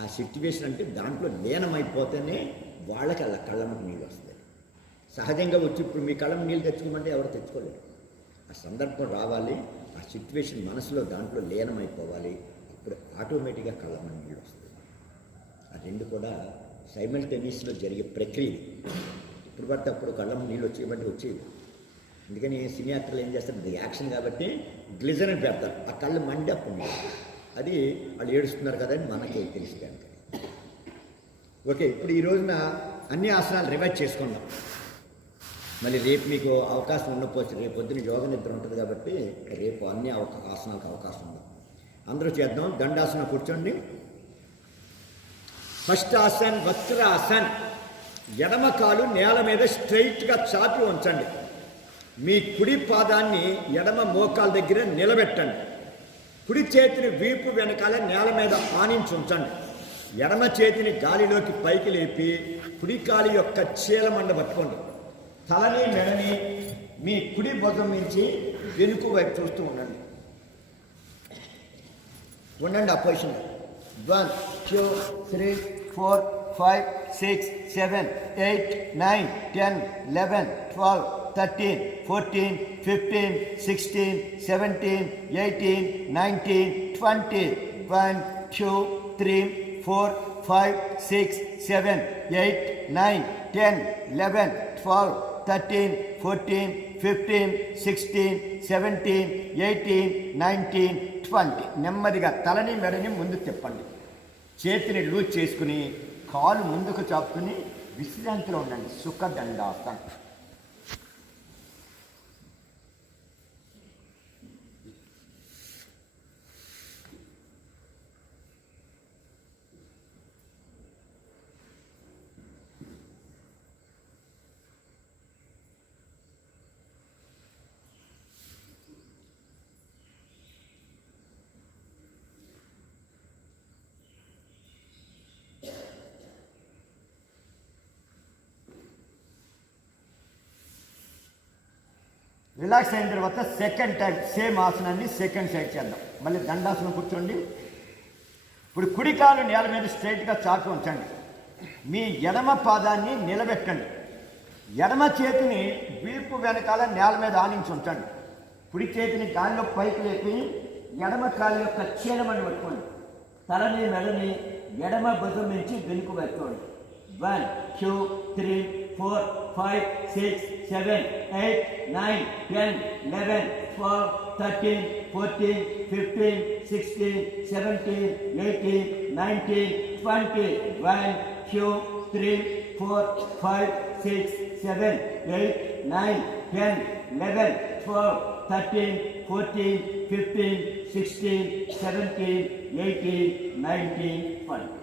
ఆ సిచ్యువేషన్ అంటే దాంట్లో లీనమైపోతేనే వాళ్ళకి అలా కళ్ళమ్మకి నీళ్ళు వస్తాయి. సహజంగా వచ్చి ఇప్పుడు మీ కళ్ళమ్మ నీళ్ళు తెచ్చుకోమంటే ఎవరు తెచ్చుకోలేరు. ఆ సందర్భం రావాలి, ఆ సిచ్యువేషన్ మనసులో దాంట్లో లీనమైపోవాలి. అప్పుడు ఆటోమేటిక్గా కళ్ళమ్మ నీళ్ళు వస్తాయి. ఆ రెండు కూడా సైమల్టేనియస్లో జరిగే ప్రక్రియ. ఇప్పుడు పడితే అప్పుడు కళ్ళమ్మ నీళ్ళు వచ్చేయమంటే వచ్చేది. అందుకని సినీ యాక్టర్లు ఏం చేస్తారు, ఇది యాక్షన్ కాబట్టి గ్లిజరిన్ పెడతారు, ఆ కళ్ళు మండి అప్పుడు నీళ్ళు. అది వాళ్ళు ఏడుస్తున్నారు కదా అని మనకే తెలుసు కనుక. ఓకే, ఇప్పుడు ఈ రోజున అన్ని ఆసనాలు రివైజ్ చేసుకుందాం. మళ్ళీ రేపు మీకు అవకాశం ఉండకపోవచ్చు, రేపు పొద్దున యోగ నిద్ర ఉంటుంది కాబట్టి రేపు అన్ని ఆసనాలకు అవకాశం ఉంది. అందరూ చేద్దాం. దండాసనం కూర్చోండి. ఫస్ట్ ఆసన్ వస్త్రాసన్. ఎడమ కాలు నేల మీద స్ట్రైట్గా చాపి ఉంచండి. మీ కుడి పాదాన్ని ఎడమ మోకాల దగ్గర నిలబెట్టండి. కుడి చేతిని వీపు వెనకాల నేల మీద ఆనించి ఉంచండి. ఎడమ చేతిని గాలిలోకి పైకి లేపి కుడి కాలి యొక్క చీలమండ పట్టుకోండి. తలని మెడని మీ కుడి భుజం నుంచి వెనుక వైపు చూస్తూ ఉండండి. ఆ పొజిషన్లో 1 2 3 4 5 6 7 8 9 10 11 12 13 14 15 16 17 18 19 20 1 2 3 4 5 6 7 8 9 10 11 12 13 14 15 16 17 18 19 20. నెమ్మదిగా తలని మెడని ముందు తిప్పండి. చేతిని లూజ్ చేసుకుని కాలు ముందుకు చాపుకుని విశ్రాంతిలో ఉండండి. సుఖదండాసన్. రిలాక్స్ అయిన తర్వాత సెకండ్ టైం సేమ్ ఆసనాన్ని సెకండ్ సైడ్ చేద్దాం. మళ్ళీ దండాసనం కూర్చోండి. ఇప్పుడు కుడి కాలు నేల మీద స్ట్రైట్గా చాపి ఉంచండి. మీ ఎడమ పాదాన్ని నిలబెట్టండి. ఎడమ చేతిని వీపు వెనకాల నేల మీద ఆనించి ఉంచండి. కుడి చేతిని గాలిలో పైకి లేపి ఎడమ కాలు యొక్క చీలమని పట్టుకోండి. తలని మెడని ఎడమ భుజం నుంచి వెనుక పెట్టుకోండి. 1 2 3 4 5 6 7 8 9 10 11 12 13 14 15 16 17 18 19 20 1 2 3 4 5 6 7 8 9 10 11 12 13 14 15, 16, 17, 18, 19, 20.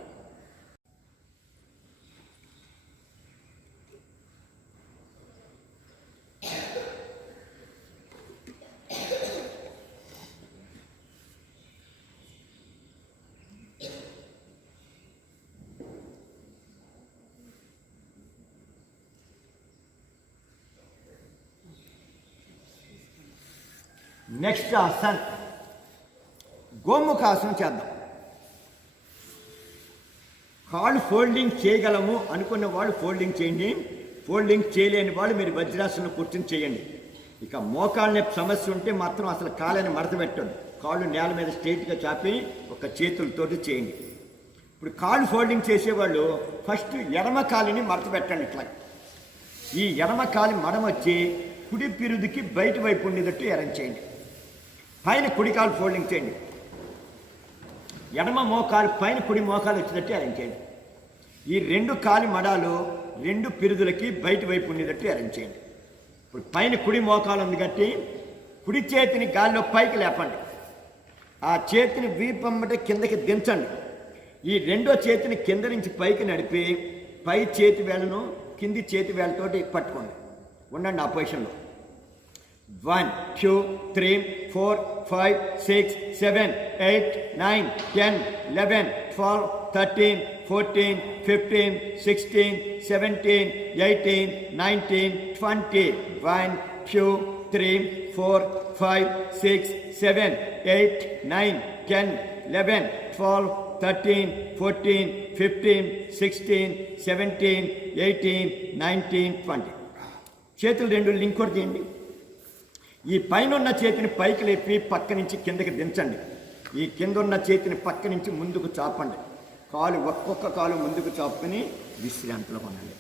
నెక్స్ట్ ఆసన్ గోముఖాసనం చేద్దాం. కాళ్ళు ఫోల్డింగ్ చేయగలము అనుకున్న వాళ్ళు ఫోల్డింగ్ చేయండి. ఫోల్డింగ్ చేయలేని వాళ్ళు మీరు వజ్రాసనం కూర్చొని చేయండి. ఇక మోకాళ్ళ నొప్పి సమస్య ఉంటే మాత్రం అసలు కాళ్ళని మడత పెట్టండి. కాళ్ళు నేల మీద స్ట్రైట్గా చాపి ఒక చేతులతోటి చేయండి. ఇప్పుడు కాళ్ళు ఫోల్డింగ్ చేసేవాళ్ళు ఫస్ట్ ఎడమ కాలిని మడత పెట్టండి. ఇట్లా ఈ ఎడమ కాలి మడమ వచ్చి కుడి పిరుదికి బయట వైపు ఉండేటట్టు అరేంజ్ చేయండి. పైన కుడి కాలు ఫోల్డింగ్ చేయండి. ఎడమ మోకాలు పైన కుడి మోకాలు వచ్చేటట్టు అరేంజ్ చేయండి. ఈ రెండు కాలి మడాలు రెండు పిరుదులకి బయట వైపు ఉండేటట్టు అరేంజ్ చేయండి. ఇప్పుడు పైన కుడి మోకాలు ఉంది కాబట్టి కుడి చేతిని గాల్లో పైకి లేపండి. ఆ చేతిని వీపమ్మట కిందకి దించండి. ఈ రెండో చేతిని కింద నుంచి పైకి నడిపి పై చేతి వేళ్ళను కింది చేతి వేళ్ళతోటి పట్టుకోండి. ఉండండి ఆ పొజిషన్లో. 1, 2, 3, 4, 5, 6, 7, 8, 9, 10, 11, 12, 13, 14, 15, 16, 17, 18, 19, 20. 1, 2, 3, 4, 5, 6, 7, 8, 9, 10, 11, 12, 13, 14, 15, 16, 17, 18, 19, 20. చేతులు రెండు లింక్ కూడా చేయండి. ఈ పైన ఉన్న చేతిని పైకి లేపి పక్క నుంచి కిందకి దించండి. ఈ కింద ఉన్న చేతిని పక్క నుంచి ముందుకు చాపండి. కాలు ఒక్కొక్క కాలు ముందుకు చాపుకొని విశ్రాంతిలో కొనండి.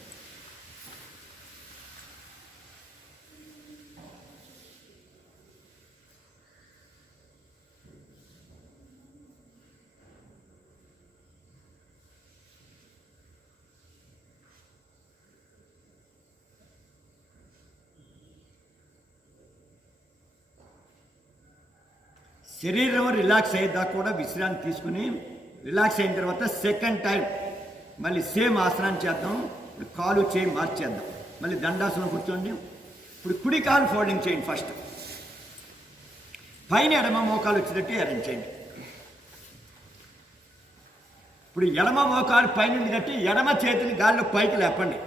శరీరం రిలాక్స్ అయ్యేదాకా కూడా విశ్రాంతి తీసుకుని రిలాక్స్ అయిన తర్వాత సెకండ్ టైం మళ్ళీ సేమ్ ఆసనాన్ని చేద్దాం. ఇప్పుడు కాలు చేయి మార్చేద్దాం. మళ్ళీ దండాసనం కూర్చోండి. ఇప్పుడు కుడి కాలు ఫోల్డింగ్ చేయండి. ఫస్ట్ పైన ఎడమ మోకాలు వచ్చేటట్టు అరేంజ్ చేయండి. ఇప్పుడు ఎడమ మోకాలు పైన కట్టి ఎడమ చేతిని గాల్లో పైకి లేపండి.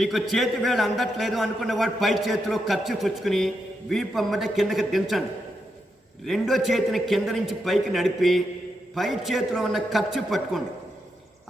మీకు చేతి వేళ అందట్లేదు అనుకున్న వాడు పై చేతిలో ఖర్చు పుచ్చుకుని వీపమ్మట కిందకి దించండి. రెండో చేతిని కింద నుంచి పైకి నడిపి పై చేతిలో ఉన్న ఖర్చు పట్టుకోండి.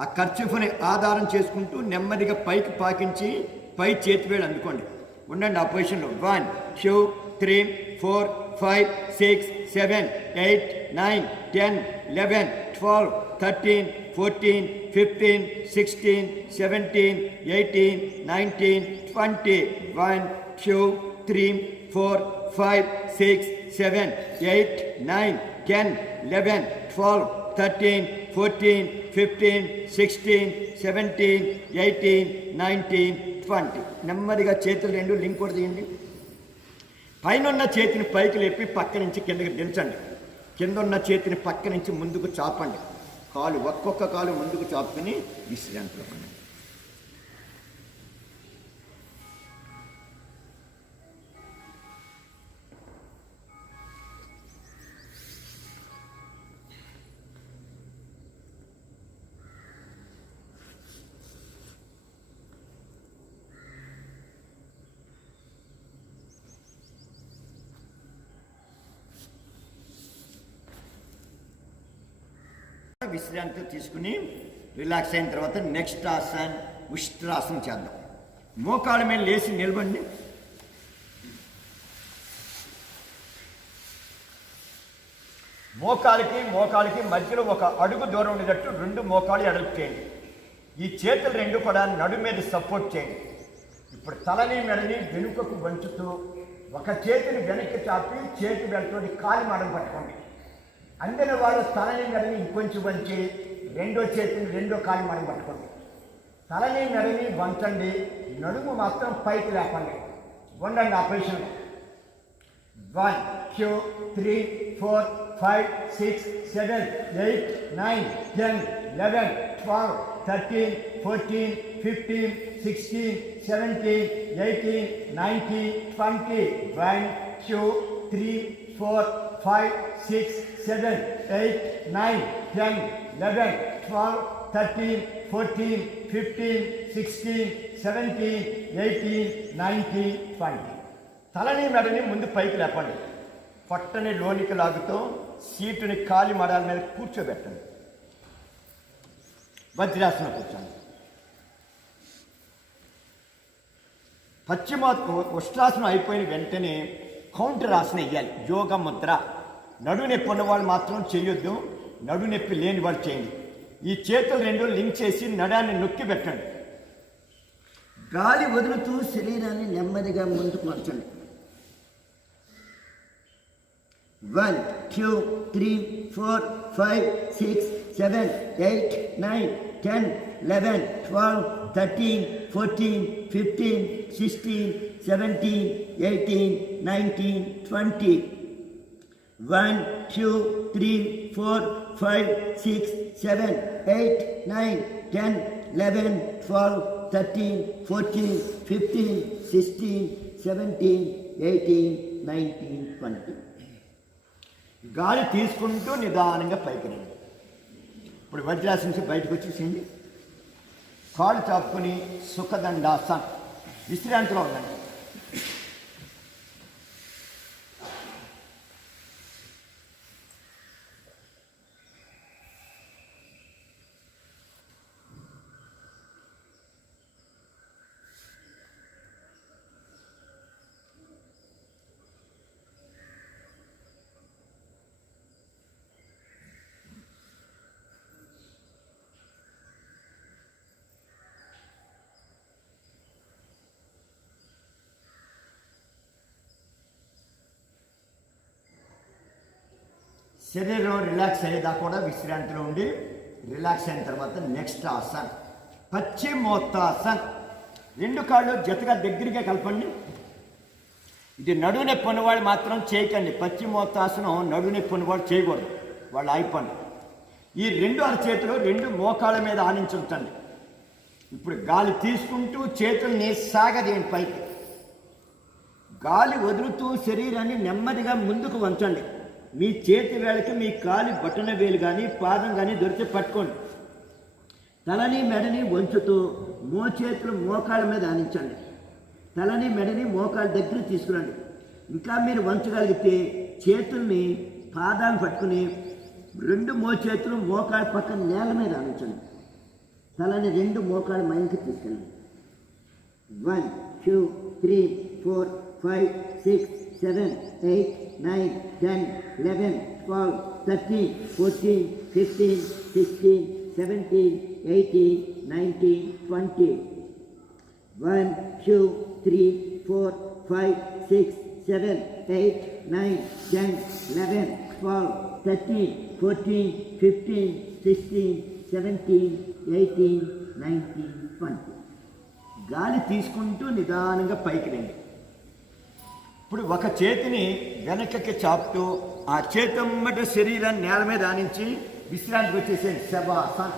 ఆ ఖర్చుని ఆధారం చేసుకుంటూ నెమ్మదిగా పైకి పాకించి పై చేతి వేలు అందుకోండి. ఉండండి ఆ పొజిషన్లో. 1, 2, 3, 4, 5, 6, 7, 8, 9, 10, 11, 12, 13, 14, 15, 16, 17, 18, 19, 20. 1, 2, 3, 4, 5, 6, 7, 8, 9, 10, 11, 12, 13, 14, 15, 16, 17, 18, 19, 20. నెమ్మదిగా చేతులు రెండు లింక్ కూడా తీయండి. పైన ఉన్న చేతిని పైకి లేపి పక్క నుంచి కిందకి దించండి. కింద ఉన్న చేతిని పక్క నుంచి ముందుకు చాపండి. కాలు ఒక్కొక్క కాలు ముందుకు చాపుకుని విశ్రాంతిలో పండి. విశ్రాంతి తీసుకుని రిలాక్స్ అయిన తర్వాత నెక్స్ట్ ఆసన్ ఉష్ట్రాసనం చేద్దాం. మోకాళ్ళ మీద లేచి నిలబండి. మోకాలికి మధ్యలో ఒక అడుగు దూరం ఉండేటట్టు రెండు మోకాలు ఎడల్పు చేయండి. ఈ చేతులు రెండు కూడా నడు మీద సపోర్ట్ చేయండి. ఇప్పుడు తలని మెడని వెనుకకు వంచుతూ ఒక చేతిని వెనక్కి చాపి చేతి వెళ్తూ కాలి మడం పట్టుకోండి. అందిన వాళ్ళు తలని మెడని ఇంకొంచెం వంచి రెండో చేతిని రెండో కాలి మడం పట్టుకోండి. తలని మెడని వంచండి. నడుము మాత్రం పైకి లేపండి. ఉండండి ఆ పొజిషన్లో. 1, 2, 3, 4 5 6 7 8 9 10 11 12 13 14 15 16 17 18 19 20 1 2 3 4 5 6 7 8 9 10 11 12 13 14 15 16 17 18 19 20. తలని మెడని ముందు పైకి లేపండి. పొట్టని లోనికి లాగుతూ సీటుని కాలి మడాల మీద కూర్చోబెట్టండి. వజ్రాసనం కూర్చోండి. పశ్చిమ ఉష్ట్రాసనం అయిపోయిన వెంటనే కౌంటర్ ఆసనం వేయాలి. యోగ ముద్ర. నడు నొప్పి ఉన్న వాళ్ళు మాత్రం చేయొద్దు, నడు నొప్పి లేని వాళ్ళు చేయండి. ఈ చేతులు రెండు లింక్ చేసి నడాన్ని నొక్కి పెట్టండి. గాలి వదులుతూ శరీరాన్ని నెమ్మదిగా ముందుకు వంచండి. 1 2 3 4 5 6 7 8 9 10 11 12 13 14 15 16 17 18 19 20. 1 2 3 4 5 6 7 8 9 10 11 12 13 14 15 16 17 18 19 20. గాలి తీసుకుంటూ నిదానంగా పైకి రండి. ఇప్పుడు వజ్రాసనం నుంచి బయటకు వచ్చేసేయండి. కాళ్ళు చాపుకొని సుఖదండాసన్ విశ్రాంతిలో ఉండండి. శరీరం రిలాక్స్ అయ్యేదా కూడా విశ్రాంతిలో ఉండి రిలాక్స్ అయిన తర్వాత నెక్స్ట్ ఆసన్ పశ్చిమోత్తాసన్. రెండు కాళ్ళు జతగా దగ్గరగా కలపండి. ఇది నడువు నొప్పి ఉన్నవాళ్ళు మాత్రం చేయకండి. పశ్చిమోత్తాసనం నడువు నొప్పి ఉన్నవాళ్ళు చేయకూడదు, వాళ్ళు అయిపోండి. ఈ రెండు అరచేతులు రెండు మోకాళ్ళ మీద ఆనించుంచండి. ఇప్పుడు గాలి తీసుకుంటూ చేతుల్ని సాగదీయండి పైకి. గాలి వదులుతూ శరీరాన్ని నెమ్మదిగా ముందుకు వంచండి. మీ చేతి వేళకి మీ కాలి బొటన వేలు కానీ పాదం కానీ దొరికితే పట్టుకోండి. తలని మెడని వంచుతూ మోచేతులు మోకాళ్ళ మీద ఆనించండి. తలని మెడని మోకాళ్ళ దగ్గర తీసుకురండి. ఇంకా మీరు వంచగలిగితే చేతుల్ని పాదాన్ని పట్టుకుని రెండు మోచేతులు మోకాళ్ళ పక్కన నేల మీద ఆనించండి. తలని రెండు మోకాళ్ళ మైంకి తీసుకెళ్ళండి. 1 2 3 4 5 6 7 8 9 10 11 12 13 14 15 16 17 18 19 20. 1 2 3 4 5 6 7 8 9 10 11 12 13 14 15 16 17 18 19 20. గాలి తీసుకుంటూ నిదానంగా పైకి రండి. ఇప్పుడు ఒక చేతిని వెనకకి చాపుతూ ఆ చేతమ్మట శరీరాన్ని నేల మీద ఆనించి విశ్రాంతికి వచ్చేసేయండి. శవాసన్.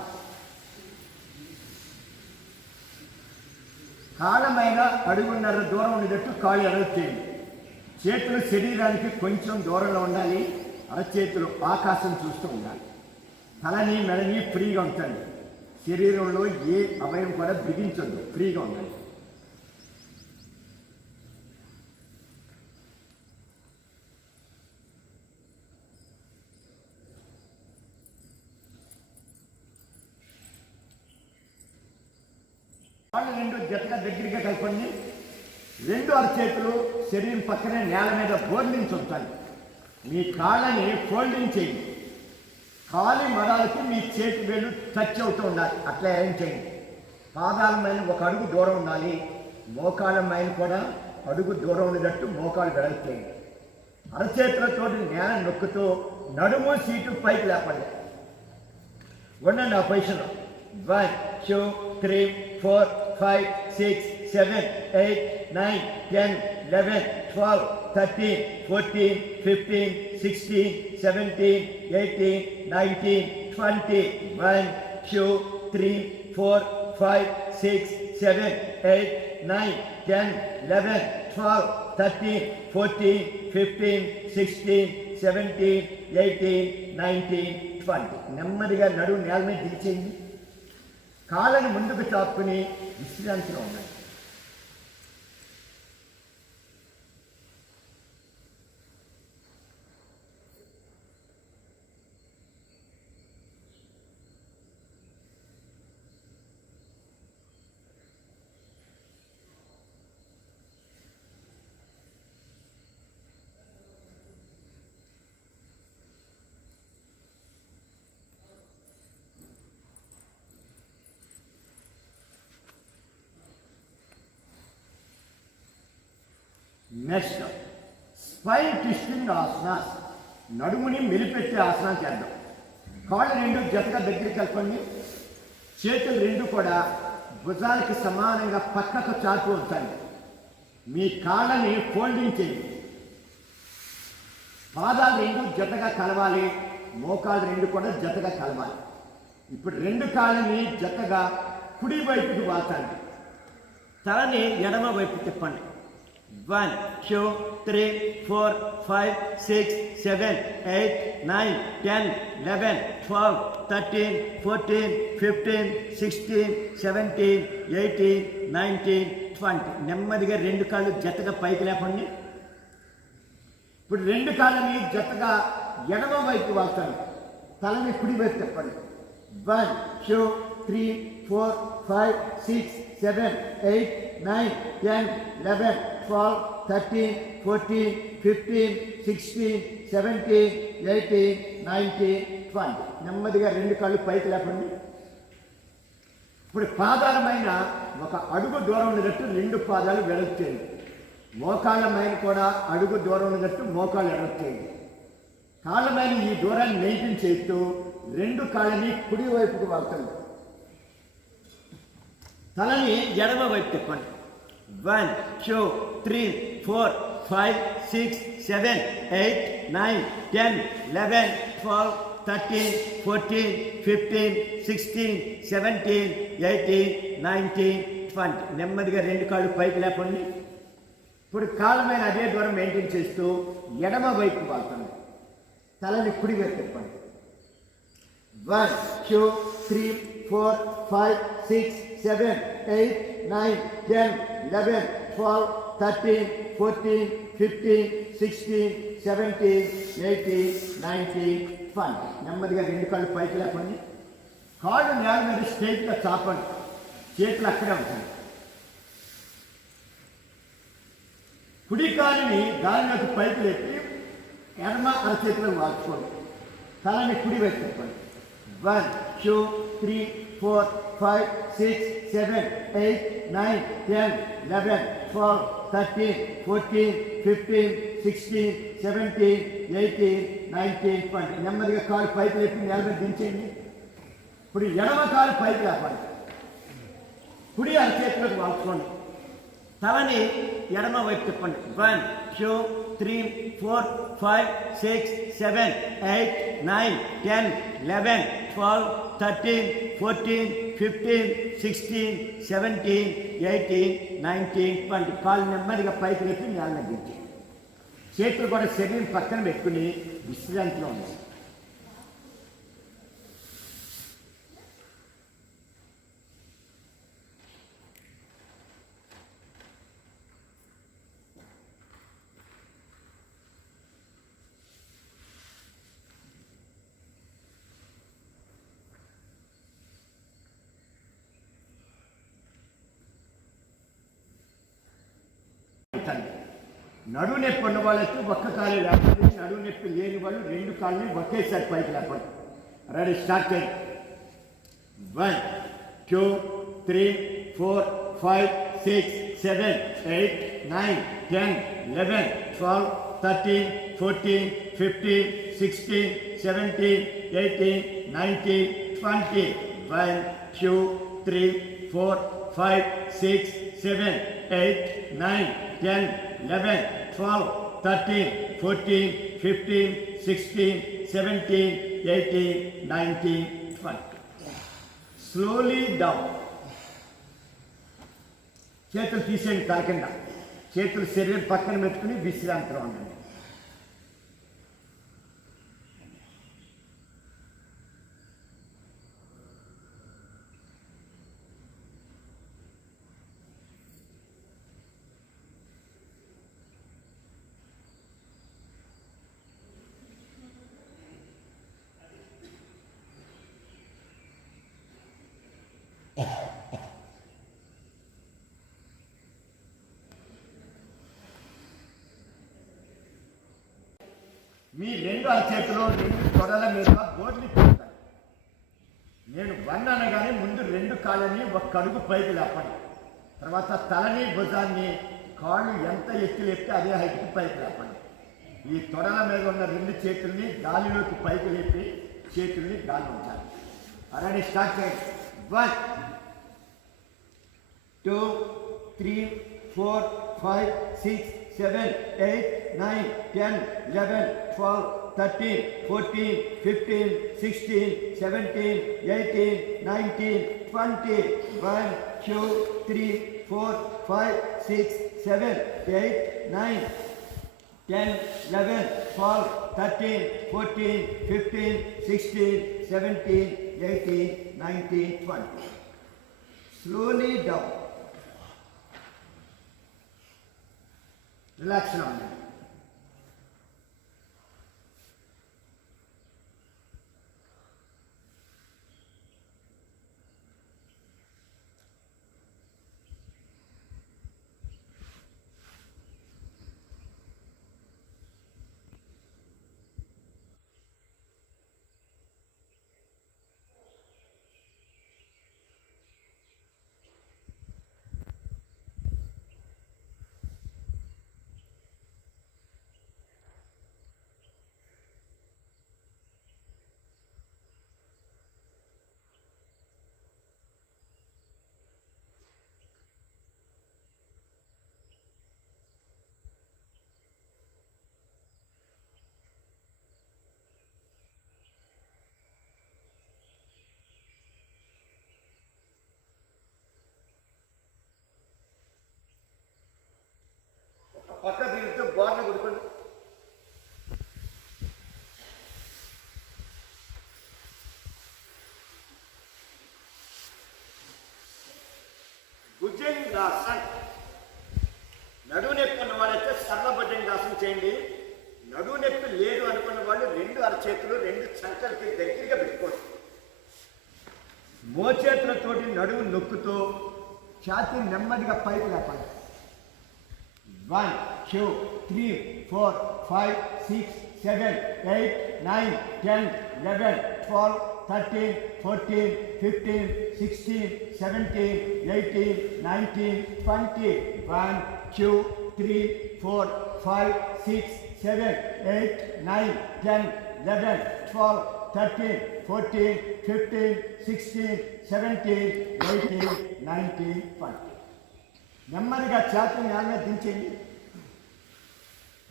కాళ్ళమైన అడుగున్నర దూరం ఉండేటట్టు కాళ్ళు అరచేయండి. చేతులు శరీరానికి కొంచెం దూరంలో ఉండాలి. అరచేతులు ఆకాశం చూస్తూ ఉండాలి. తలని మెడని ఫ్రీగా ఉంచండి. శరీరంలో ఏ అవయం కూడా బిగించొద్దు, ఫ్రీగా ఉండాలి. కాళ్ళు రెండు జతగా దగ్గరగా కలపండి. రెండు అరచేతులు శరీరం పక్కనే నేల మీద బోర్లించి ఉంచాలి. మీ కాళ్ళని ఫోల్డింగ్ చేయండి. కాలి మడాలకి మీ చేతి వేలు టచ్ అవుతూ ఉండాలి. అట్లా అరేంజ్ చేయండి. పాదాల మైన ఒక అడుగు దూరం ఉండాలి. మోకాళ్ళ మైన కూడా అడుగు దూరం ఉండేటట్టు మోకాలు వెడల్పు చేయండి. అరచేతులతో నేల నొక్కుతూ నడుము సీటు పైకి లేపండి. ఉండండి ఆ పొజిషన్లో. 1 2 3 4 5 6 7, 8, 9, 10, 11, 12, 13, 14, 15, 16, 17, 18, 19, 20. 1, 2, 3, 4, 5, 6, 7, 8, 9, 10, 11, 12, 13, 14, 15, 16, 17, 18, 19, 20. నెమ్మదిగా నడువు నేల మీద దించేయండి. కాళ్ళని ముందుకు చాపుకుని విశ్రాంతిలో ఉన్నాయి. నెక్స్ట్ స్పైన్ ట్విస్టింగ్ ఆసనాస్, నడుముని మెలిపెట్టే ఆసనం చేద్దాం. కాళ్ళు రెండు జతగా దగ్గరికి కలపండి. చేతులు రెండు కూడా భుజాలకి సమానంగా పక్కకు చాటు ఉంచండి. మీ కాళ్ళని ఫోల్డింగ్ చేయండి. పాదాలు రెండు జతగా కలవాలి, మోకాళ్ళు రెండు కూడా జతగా కలవాలి. ఇప్పుడు రెండు కాళ్ళని జతగా కుడి వైపుకి వాల్చండి. తలని ఎడమ వైపు తిప్పండి. 1, 2, 3, 4, 5, 6, 7, 8, 9, 10, 11, 12, 13, 14, 15, 16, 17, 18, 19, 20. నెమ్మదిగా రెండు కాళ్ళు జతగా పైకి లేపండి. ఇప్పుడు రెండు కాళ్ళని జతగా ఎడమ వైపు వాల్చండి. తలని కుడి వైపు తిప్పండి. 1, 2, 3, 4, 5, 6, 7, 8, 9, 10, 11, 12, 13, 14, 15, 16, 17, 18, 19, 20. నెమ్మదిగా రెండు కాళ్ళు పైకి లేపండి. ఇప్పుడు పాదాలమైన ఒక అడుగు దూరం ఉన్నట్టు రెండు పాదాలు వెడల్పు చేయండి. మోకాళ్ళమైన కూడా అడుగు దూరం ఉన్నట్టు మోకాళ్ళు వెడల్పు చేయండి. కాళ్ళమైన ఈ దూరాన్ని మెయింటైన్ చేస్తూ రెండు కాళ్ళని కుడి వైపుకు వాల్చండి. తలని ఎడమ వైపు తిప్పండి. 1, 2, 3, 4, 5, 6, 7, 8, 9, 10, 11, 12, 13, 14, 15, 16, 17, 18, 19, 20. నెమ్మదిగా రెండు కాళ్ళు పైకి లేపండి. ఇప్పుడు కాళ్ళమైన అదే దూరం మెయింటైన్ చేస్తూ ఎడమ వైపు వాల్చండి. తలని కుడి వైపు తిప్పండి. 1, 2, 3, 4, 5, 6, 7, 8, 9, 10, 11, 12, 13, 14, 15, 16, 17, 18, 19, 20. నెమ్మదిగా రెండు కాళ్ళు పైకి లేపండి. కాళ్ళు నేల మీద స్ట్రైట్గా చాపండి. చేతులు అక్కడే ఉంటాయి. కుడి కాలుని గాలిలోకి పైకి లేపి ఎడమ అరచేతిలో వాల్చుకోండి. తలని కుడి వైపు తిప్పండి. 1, 2, 3, 4, 5, 6, 7, 8, 9, 10, 11, 12, 13, 14, 15, 16, 17, 18, 19, 20. నెమ్మదిగా కాలు పైకి లేపి నేల మీద దించేయండి. ఇప్పుడు ఎడమ కాలు పైకి లేపండి. కుడి అరచేతిలోకి వాల్చుకోండి. తలని ఎడమ వైపు తిప్పండి. 1, 2, 3, 4, 5, 6, 7, 8, 9, 10, 11, 12, 13, 14, 15, 16, 17, 18, 19, 20. కాళ్ళు నెమ్మదిగా పైకి లేపి నేల దించి చేతులు కూడా శరీరం పక్కన పెట్టుకుని విశ్రాంతిలో ఉన్నాయి. నడువు నొప్పి ఉన్న వాళ్ళకి ఒక్క కాలు లేపండి. నడువు నొప్పి లేని వాళ్ళు రెండు కాళ్ళని ఒకేసారి పైకి లేపండి. రెడీ, స్టార్ట్ చేయండి. 1, 2, 3, 4, 5, 6, 7, 8, 9, 10, 11, 12, 13, 14, 15, 16, 17, 18, 19, 20. 1, 2, 3, 4, 5, 6, 7, 8, 9, 10, 11, 12, 13, 14, 15, 16, 17, 18, 19, 20. Slowly down. చేతులు తీసేయండి తాకుండా. చేతులు శరీరం పక్కన పెట్టుకుని విశ్రాంతిలో ఉండండి. మీ రెండు అరచేతిలో రెండు తొడల మీద బోర్డుని పెడతాయి. నేను వన్ అనగానే ముందు రెండు కాళ్ళని ఒక అడుగు పైకి లేపండి. తర్వాత తలని భుజాన్ని కాళ్ళు ఎంత ఎత్తి లేపితే అదే హైట్కి పైకి లేపండి. ఈ తొడల మీద ఉన్న రెండు చేతుల్ని గాలిలోకి పైకి లేపి చేతుల్ని గాలి ఉంచాలి. అలానే స్టార్ట్ చేయండి. 1, 2, 3, 4, 5, 6, 7, 8, 9, 10, 11, 12, 13, 14, 15, 16, 17, 18, 19, 20. 1, 2, 3, 4, 5, 6, 7, 8, 9, 10, 11, 12, 13, 14, 15, 16, 17, 18, 19, 20. Slowly down. Relax now. పక్క దీనితో బార్లు కొడుకోండి. భుజంగాసన్. నడువు నొప్పి ఉన్న వాళ్ళైతే సరళ భుజంగాసనం చేయండి. నడువు నొప్పి లేదు అనుకున్న వాళ్ళు రెండు అరచేతులు రెండు చంకలకి దగ్గరగా పెట్టుకోండి. మోచేతులతోటి నడువు నొక్కుతూ ఛాతీ నెమ్మదిగా పైకి లేపండి. 1, 2, 3, 4, 5, 6, 7, 8, 9, 10, 11, 12, 13, 14, 15, 16, 17, 18, 19, 20. 1, 2, 3, 4, 5, 6, 7, 8, 9, 10, 11, 12, 13, 14, 15, 16, 17, 18, 19, 20. నెమ్మదిగా ఛాతీ నేల మీద దించండి.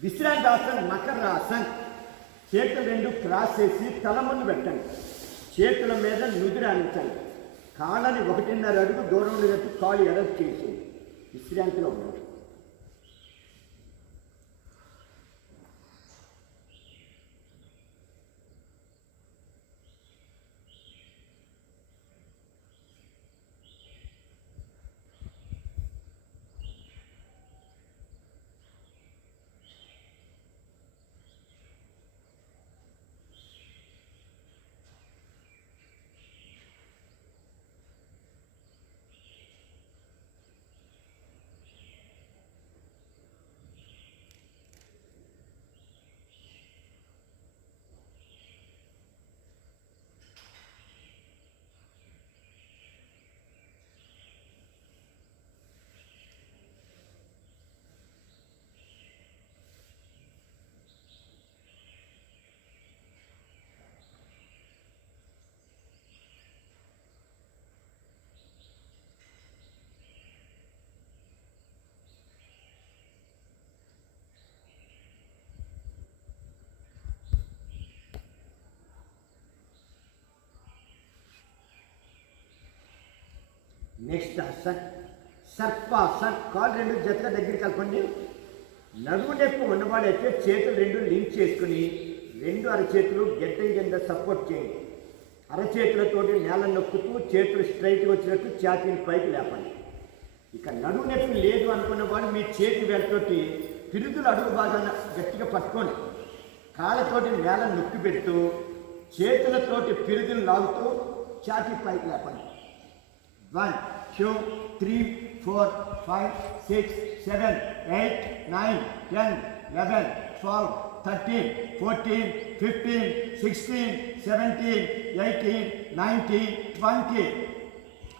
విశ్రాంతాసన్ మకరాసన్. చేతులు రెండు క్రాస్ చేసి తల ముందు పెట్టండి. చేతుల మీద నుదిరి ఆనించండి. కాళ్ళని 1.5 అడుగు దూరంలో పెట్టి కాళ్ళు ఎడలు చేసి విశ్రాంతిలో ఉండండి. నెక్స్ట్ ఆసన్ సర్పాసన్. కాళ్ళు రెండు జతగా దగ్గర కలపండి. నడుము నొప్పి ఉన్నవాడైతే చేతులు రెండు లింక్ చేసుకుని రెండు అరచేతులు గడ్డ కింద సపోర్ట్ చేయండి. అరచేతులతోటి నేల నొక్కుతూ చేతులు స్ట్రైట్గా వచ్చినట్టు ఛాతీని పైకి లేపండి. ఇక నడుము నొప్పి లేదు అనుకున్నవాడు మీ చేతి వేలతోటి పిరుదులు అడుగు భాగాన గట్టిగా పట్టుకోండి. కాళ్ళతోటి నేల నొక్కి పెడుతూ చేతులతోటి పిరుదులు లాగుతూ ఛాతీ పైకి లేపండి. 1 2 3 4 5 6 7 8 9 10 11 12 13 14 15 16 17 18 19 20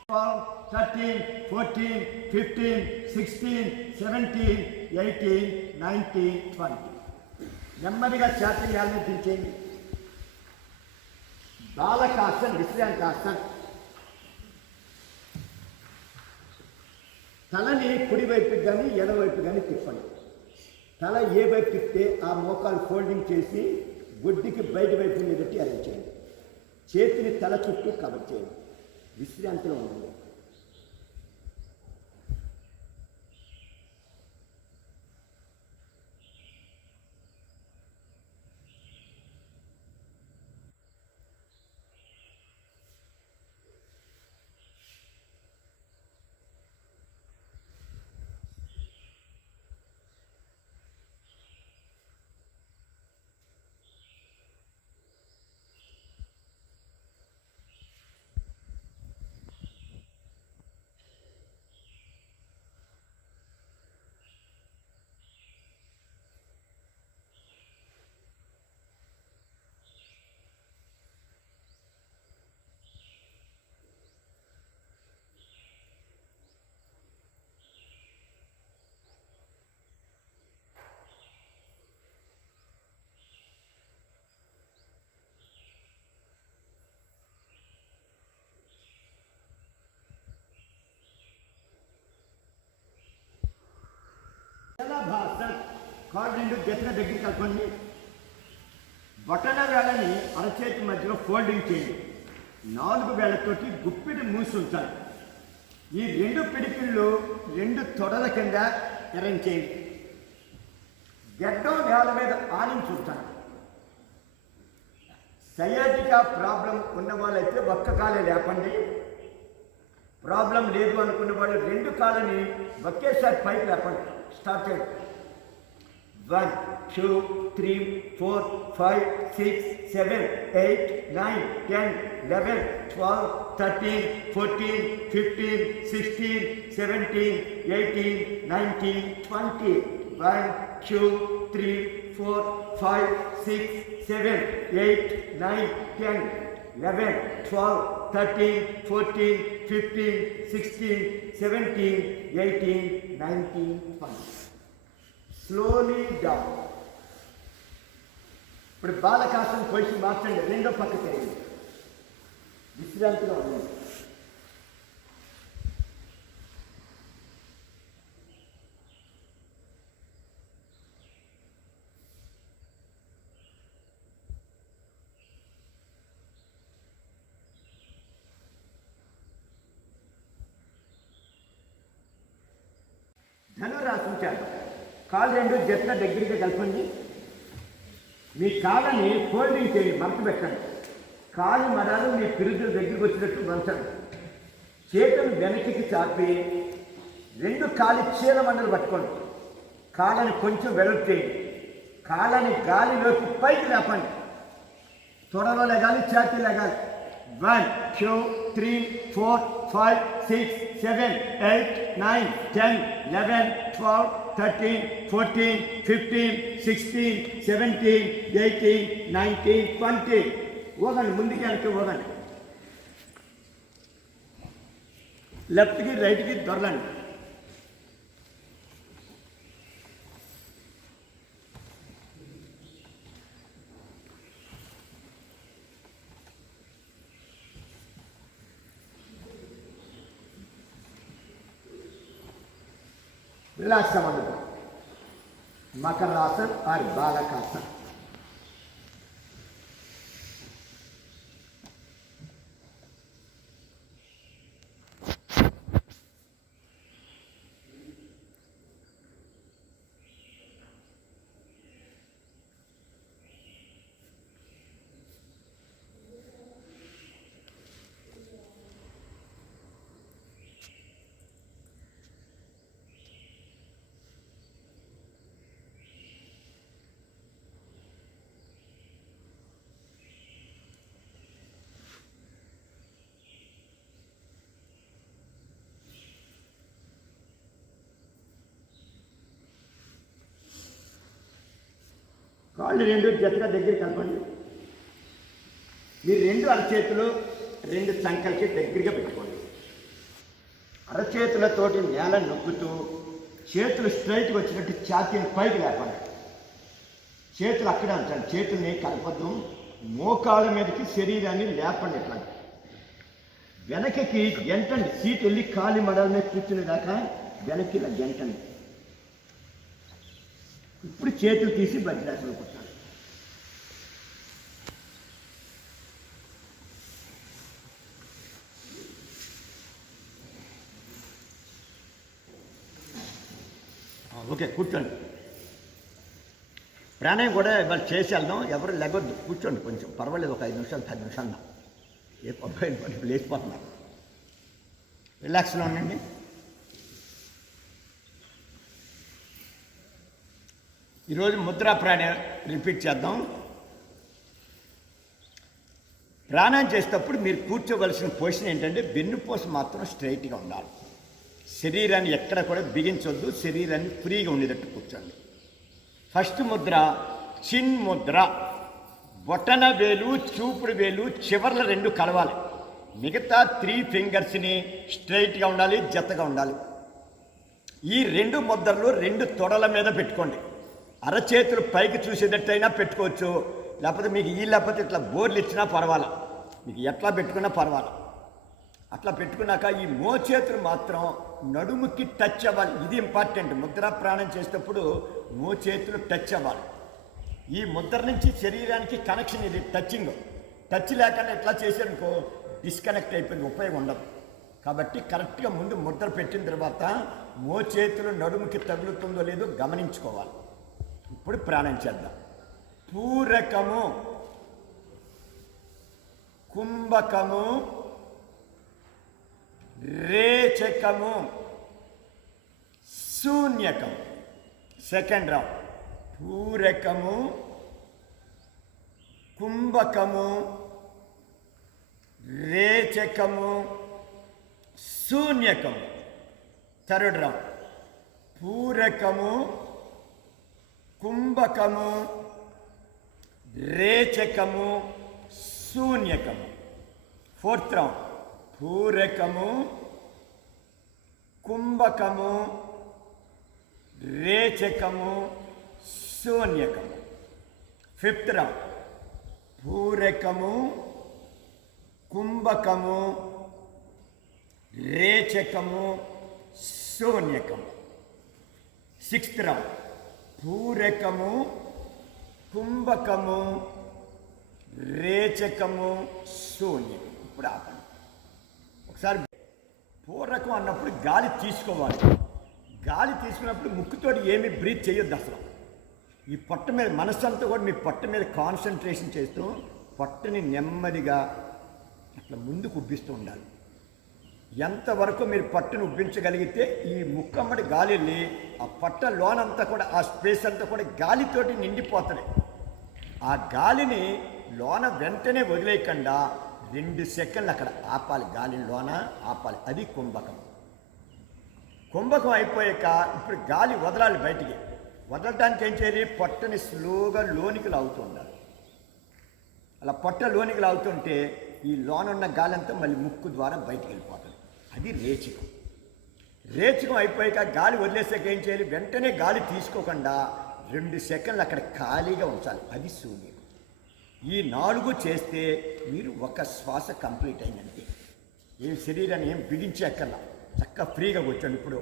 12 13 14 15 16 17 18 19 20. నెమ్మదిగా ఛాతీ నేలని దించేయండి. బాలకాసన్, విశ్రాంతాసన్. తలని కుడివైపు కానీ ఎడవైపు కానీ తిప్పండి. తల ఏ వైపు తిప్పితే ఆ మోకాలు ఫోల్డింగ్ చేసి గుడ్డికి బయట వైపు నిలబెట్టి అరేంజ్ చేయండి. చేతిని తల చుట్టూ కవర్ చేయండి. విశ్రాంతిలో ఉండండి. శలభాసన్. కాళ్ళు రెండు జతగా దగ్గర కలపండి. బొటన వేళని అరచేతి మధ్యలో ఫోల్డింగ్ చేయండి. 4 వేళ్లతోటి గుప్పిడి మూసి ఉంచాలి. ఈ 2 పిడికిళ్ళు 2 తొడల కింద అరేంజ్ చేయండి. గడ్డం నేల మీద ఆనించి ఉంచాలి. సయాటికా ప్రాబ్లం ఉన్న వాళ్ళైతే ఒక్క కాలే లేపండి. ప్రాబ్లం లేదు అనుకున్న వాళ్ళు 2 కాళ్ళని ఒకేసారి పైకి లేపండి. స్టార్ట్ చేయండి. 1 2 3 4 5 6 7 8 9 10 11 12 13 14 15 16 17 18 19 20. 1 2 3 4 5 6 7 8 9 10 11 12 13 14 15 16 17 18 19 20. Slowly down. ఇప్పుడు బాలకాసం పొజిషన్ మార్చండి. రెండో పక్క చేయండి. విశ్రాంతిగా ఉండండి. ధనురాసం చేద్దాం. కాళ్ళు రెండు జట్ల దగ్గరికి కలపండి. మీ కాళ్ళని ఫోల్డింగ్ చేయండి, మడత పెట్టండి. కాళ్ళు మడాలు మీ పిరుదుల దగ్గరికి వచ్చినట్టు మంచండి. చేతులు వెనక్కి చాపి 2 కాలి చీల మండలు పట్టుకోండి. కాళ్ళని కొంచెం వెడల్పు చేయండి. కాళ్ళని గాలిలోకి పైకి లేపండి. తొడలో లెగాలి, ఛాతీ లెగాలి. 1 2 3 4 5 6 7 8 9 10 11 12 13 14 15 16 17 18 19 20. ఊగండి, ముందుకి వెనక్కి ఊగండి. లెఫ్ట్కి రైట్కి దొరలండి. రిలాక్స్ అవ్వండి. మకరాసన్ ఆర్ బాలకాసన్. కాళ్ళు రెండు జతగా దగ్గర కలపండి. మీరు రెండు అరచేతులు రెండు చంకలకి దగ్గరగా పెట్టుకోండి. అరచేతులతోటి నేల నొక్కుతూ చేతులు స్ట్రైట్గా వచ్చినట్టు ఛాతీని పైకి లేపండి. చేతులు అక్కడే ఉంచండి, చేతుల్ని కలపద్దు. మోకాళ్ళ మీదకి శరీరాన్ని లేపండి. ఇట్లా వెనకకి గెంటండి. సీట్ వెళ్ళి కాలి మడల మీద కూర్చునేదాకా వెనక్కి ఇలా గెంటండి. ఇప్పుడు చేతులు తీసి వజ్రాసనం కూర్చోండి. ఓకే, కూర్చోండి. ప్రాణాయం కూడా ఇవాళ చేసి వెళ్దాం. ఎవరు లెగొద్దు, కూర్చోండి. కొంచెం పర్వాలేదు, ఒక 5 నిమిషాలు 10 నిమిషాలు ఏ అబ్బాయి లేచిపోతున్నారు. రిలాక్స్లో ఉండండి. ఈరోజు ముద్రా ప్రాణాయం రిపీట్ చేద్దాం. ప్రాణాయం చేసేటప్పుడు మీరు కూర్చోవలసిన పొజిషన్ ఏంటంటే వెన్నుపూస మాత్రం స్ట్రైట్గా ఉండాలి. శరీరాన్ని ఎక్కడ కూడా బిగించొద్దు. శరీరాన్ని ఫ్రీగా ఉండేటట్టు కూర్చోండి. ఫస్ట్ ముద్ర చిన్ ముద్ర. బొటన వేలు చూపుడు వేలు చివర్ల 2 కలవాలి. మిగతా 3 ఫింగర్స్ని స్ట్రైట్గా ఉండాలి, జతగా ఉండాలి. ఈ 2 ముద్రలు 2 తొడల మీద పెట్టుకోండి. అరచేతులు పైకి చూసేటట్టయినా పెట్టుకోవచ్చు, లేకపోతే మీకు లేకపోతే ఇట్లా బోర్లు ఇచ్చినా పర్వాలా, మీకు ఎట్లా పెట్టుకున్నా పర్వాలా. అట్లా పెట్టుకున్నాక ఈ మోచేతులు మాత్రం నడుముకి టచ్ అవ్వాలి. ఇది ఇంపార్టెంట్. ముద్ర ప్రాణం చేసేటప్పుడు మోచేతులు టచ్ అవ్వాలి. ఈ ముద్ర నుంచి శరీరానికి కనెక్షన్, ఇది టచింగ్. టచ్ లేకుండా ఎట్లా చేసానుకో డిస్కనెక్ట్ అయిపోయింది, ఉపయోగం ఉండదు. కాబట్టి కరెక్ట్గా ముందు ముద్ర పెట్టిన తర్వాత మోచేతులు నడుముకి తగులుతుందో లేదో గమనించుకోవాలి. ఇప్పుడు ప్రాణం చేద్దాం. పూరకము, కుంభకము, రేచకము, శూన్యకము. Second round. పూరకము, కుంభకము, రేచకము, శూన్యకము. Third round. పూరకము, కుంభకము, రేచకము, శూన్యకము. Fourth round. పూరకము, కుంభకము, రేచకము, శూన్యకము. Fifth round. పూరకము, కుంభకము, రేచకము, శూన్యకము. Sixth round. పూరకము, కుంభకము, రేచకము, శూన్యం. ఇప్పుడు ఆపండి. ఒకసారి పూరకం అన్నప్పుడు గాలి తీసుకోవాలి. గాలి తీసుకున్నప్పుడు ముక్కుతోటి ఏమీ బ్రీత్ చేయొద్దు అసలు. ఈ పొట్ట మీద మనస్సంతా కూడా మీ పొట్ట మీద కాన్సన్ట్రేషన్ చేస్తూ పొట్టని నెమ్మదిగా అట్లా ముందుకు ఉబ్బిస్తూ ఉండాలి. ఎంతవరకు మీరు పట్టును ఉబ్బించగలిగితే ఈ ముక్కమ్మడి గాలి వెళ్ళి ఆ పట్ట లోనంతా కూడా, ఆ స్పేస్ అంతా కూడా గాలితోటి నిండిపోతుంది. ఆ గాలిని లోన వెంటనే వదిలేయకుండా 2 సెకండ్లు అక్కడ ఆపాలి. గాలిని లోన ఆపాలి. అది కుంభకం. కుంభకం అయిపోయాక ఇప్పుడు గాలి వదలాలి బయటికి. వదలటానికి ఏం చేయాలి? పొట్టని స్లోగా లోనికి లాగుతూ ఉండాలి. అలా పొట్ట లోనికి లాగుతుంటే ఈ లోనున్న గాలి అంతా మళ్ళీ ముక్కు ద్వారా బయటికి వెళ్ళిపోతుంది. అది రేచకం. రేచకం అయిపోయాక గాలి వదిలేసాక ఏం చేయాలి? వెంటనే గాలి తీసుకోకుండా 2 సెకండ్లు అక్కడ ఖాళీగా ఉంచాలి. అది శూన్యం. ఈ 4 చేస్తే మీరు ఒక శ్వాస కంప్లీట్ అయిందంటే ఏం శరీరాన్ని ఏం బిగించేక్కర్లా, చక్కగా ఫ్రీగా కూర్చోండి. ఇప్పుడు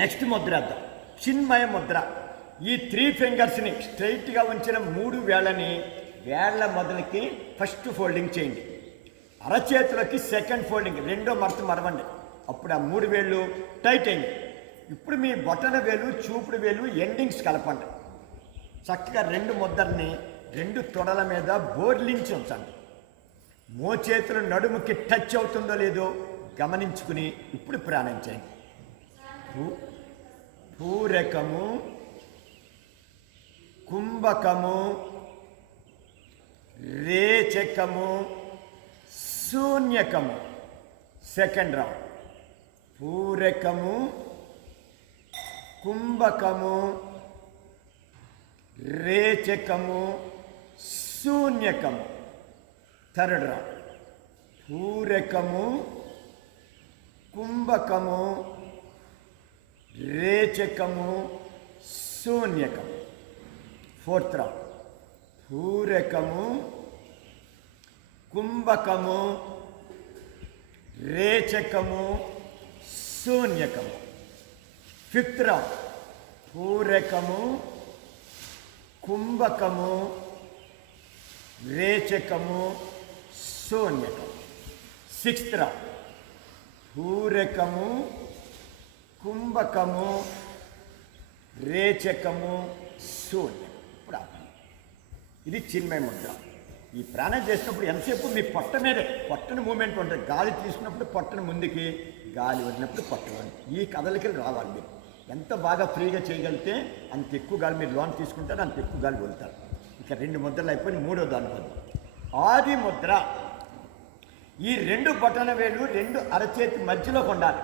నెక్స్ట్ ముద్ర అద్దాం. చిన్మయ ముద్ర. ఈ 3 ఫింగర్స్ని స్ట్రైట్గా ఉంచిన 3 వేళ్ళని వేళ్ల మొదలకి ఫస్ట్ ఫోల్డింగ్ చేయండి. అరచేతులకి సెకండ్ ఫోల్డింగ్, 2వ మడత మడవండి. అప్పుడు ఆ 3 వేళ్ళు టైట్ అయింది. ఇప్పుడు మీ బొటన వేలు చూపుడు వేలు ఎండింగ్స్ కలపండి. చక్కగా 2 ముద్రని 2 తొడల మీద బోర్లించి ఉంచండి. మోచేతులు నడుముకి టచ్ అవుతుందో లేదో గమనించుకుని ఇప్పుడు ప్రాణం చేయండి. పూరకము, కుంభకము, రేచకము, శూన్యకము. Second round. పూరకము, కుంభకము, రేచకము శూన్యకము. థర్డ్ రా పూరకము కుంభకము రేచకము శూన్యకము. ఫోర్త్ రా పూరకము కుంభకము రేచకము శూన్యకము. ఫిఫ్త్ రా పూరకము కుంభకము రేచకము శూన్యకము. సిక్స్త్ రా పూరకము కుంభకము రేచకము శూన్యం. ఇప్పుడు ఇది చిన్మయ ముద్ర. ఈ ప్రాణం చేసినప్పుడు ఎంతసేపు మీ పొట్ట మీదే పొట్టని మూమెంట్ ఉంటుంది. గాలి తీసుకున్నప్పుడు పొట్టను ముందుకి, గాలి వదిలినప్పుడు పొట్టని, ఈ కదలికలు రావాలి. మీరు ఎంత బాగా ఫ్రీగా చేయగలిగితే అంత ఎక్కువ గాలి మీరు లోన్ తీసుకుంటారు, అంత ఎక్కువ గాలి వదులుతారు. ఇక 2 ముద్రలు అయిపోయి 3వ దాని పది ఆది ముద్ర. ఈ 2 బొటన వేలు 2 అరచేతి మధ్యలో ఉండాలి.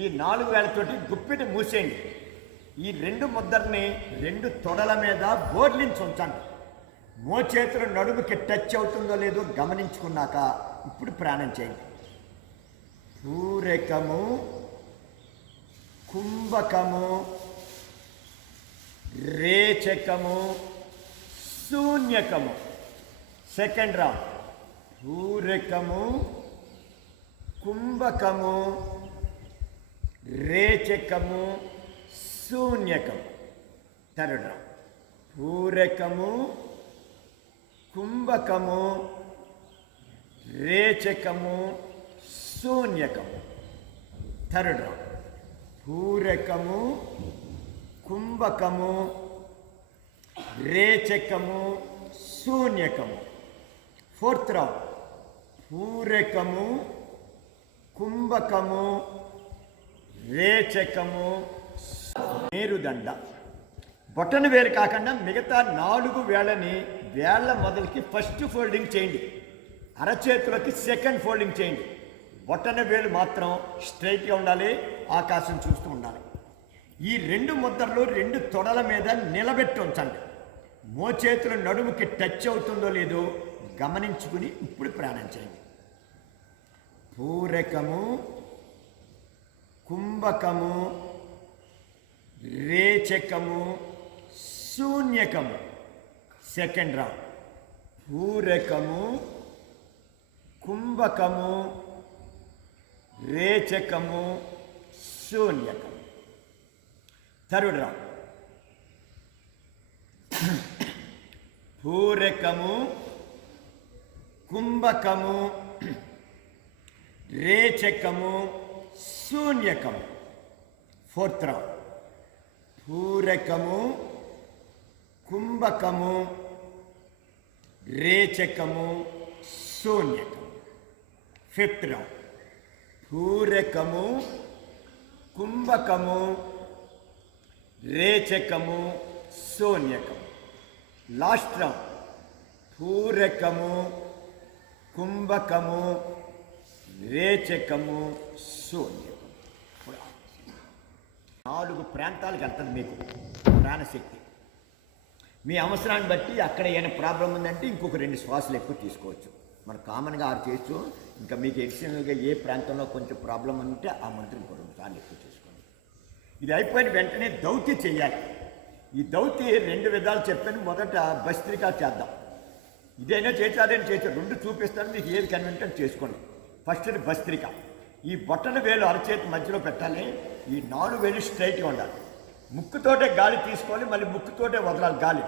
ఈ 4 వేలతోటి గుప్పిటి మూసేయండి. ఈ 2 ముద్రని 2 తొడల మీద బోర్లించి ఉంచండి. మోచేతులు నడుముకి టచ్ అవుతుందో లేదో గమనించుకున్నాక ఇప్పుడు ప్రాణం చేయండి. పూరకము కుంభకము రేచకము శూన్యకము. సెకండ్ రౌండ్ పూరకము కుంభకము రేచకము శూన్యకము. థర్డ్ రౌండ్ పూరకము కుంభకము రేచకము శూన్యకము. థర్డ్ రౌండ్ పూరకము కుంభకము రేచకము శూన్యకము. ఫోర్త్ రౌండ్ పూరకము కుంభకము రేచకము మేరుదండ. బొటన వేలు కాకుండా మిగతా 4 వేళ్ళని వేళ్ల మొదలుకి ఫస్ట్ ఫోల్డింగ్ చేయండి. అరచేతులకి సెకండ్ ఫోల్డింగ్ చేయండి. బొటన వేలు మాత్రం స్ట్రైట్గా ఉండాలి, ఆకాశం చూస్తూ ఉండాలి. ఈ 2 ముద్రలు 2 తొడల మీద నిలబెట్టి ఉంచండి. మోచేతులు నడుముకి టచ్ అవుతుందో లేదో గమనించుకుని ఇప్పుడు ప్రాణం చేయండి. పూరకము కుంభకము రేచకము శూన్యకము. సెకండ్ రౌండ్ పూరకము కుంభకము రేచకము శూన్యకము. థర్డ్ రౌండ్ పూరకము కుంభకము రేచకము శూన్యకము. ఫోర్త్ రౌండ్ పూరకము కుంభకము రేచకము శూన్యకము. ఫిఫ్త్ రౌండ్ పూరకము కుంభకము రేచకము శూన్యకము. లాస్ట్ రౌండ్ పూరకము కుంభకము రేచకము శూన్యకము. 4 ప్రాంతాలకు వెళ్తుంది మీకు ప్రాణశక్తి. మీ అవసరాన్ని బట్టి అక్కడ ఏమైనా ప్రాబ్లం ఉందంటే ఇంకొక 2 శ్వాసలు ఎక్కువ తీసుకోవచ్చు. మనం కామన్గా 6 చేయొచ్చు. ఇంకా మీకు ఎడిషనల్గా ఏ ప్రాంతంలో కొంచెం ప్రాబ్లం ఉంటే ఆ మంత్రం ఇంకో 2 సార్లు ఎక్కువ చేసుకోండి. ఇది అయిపోయిన వెంటనే దౌతి చేయాలి. ఈ దౌతి 2 విధాలు చెప్పాను. మొదట భస్త్రికా చేద్దాం. ఇదైనా చేసి అదైనా చేసి 2 చూపిస్తాను, మీకు ఏది కన్వీనియంట్ చేసుకోండి. ఫస్ట్ భస్త్రిక. ఈ బొట్టన వేలు అరచేతి మధ్యలో పెట్టాలి. ఈ 4 వేలు స్ట్రైట్గా ఉండాలి. ముక్కుతోటే గాలి తీసుకోవాలి, మళ్ళీ ముక్కుతోటే వదలాలి గాలి.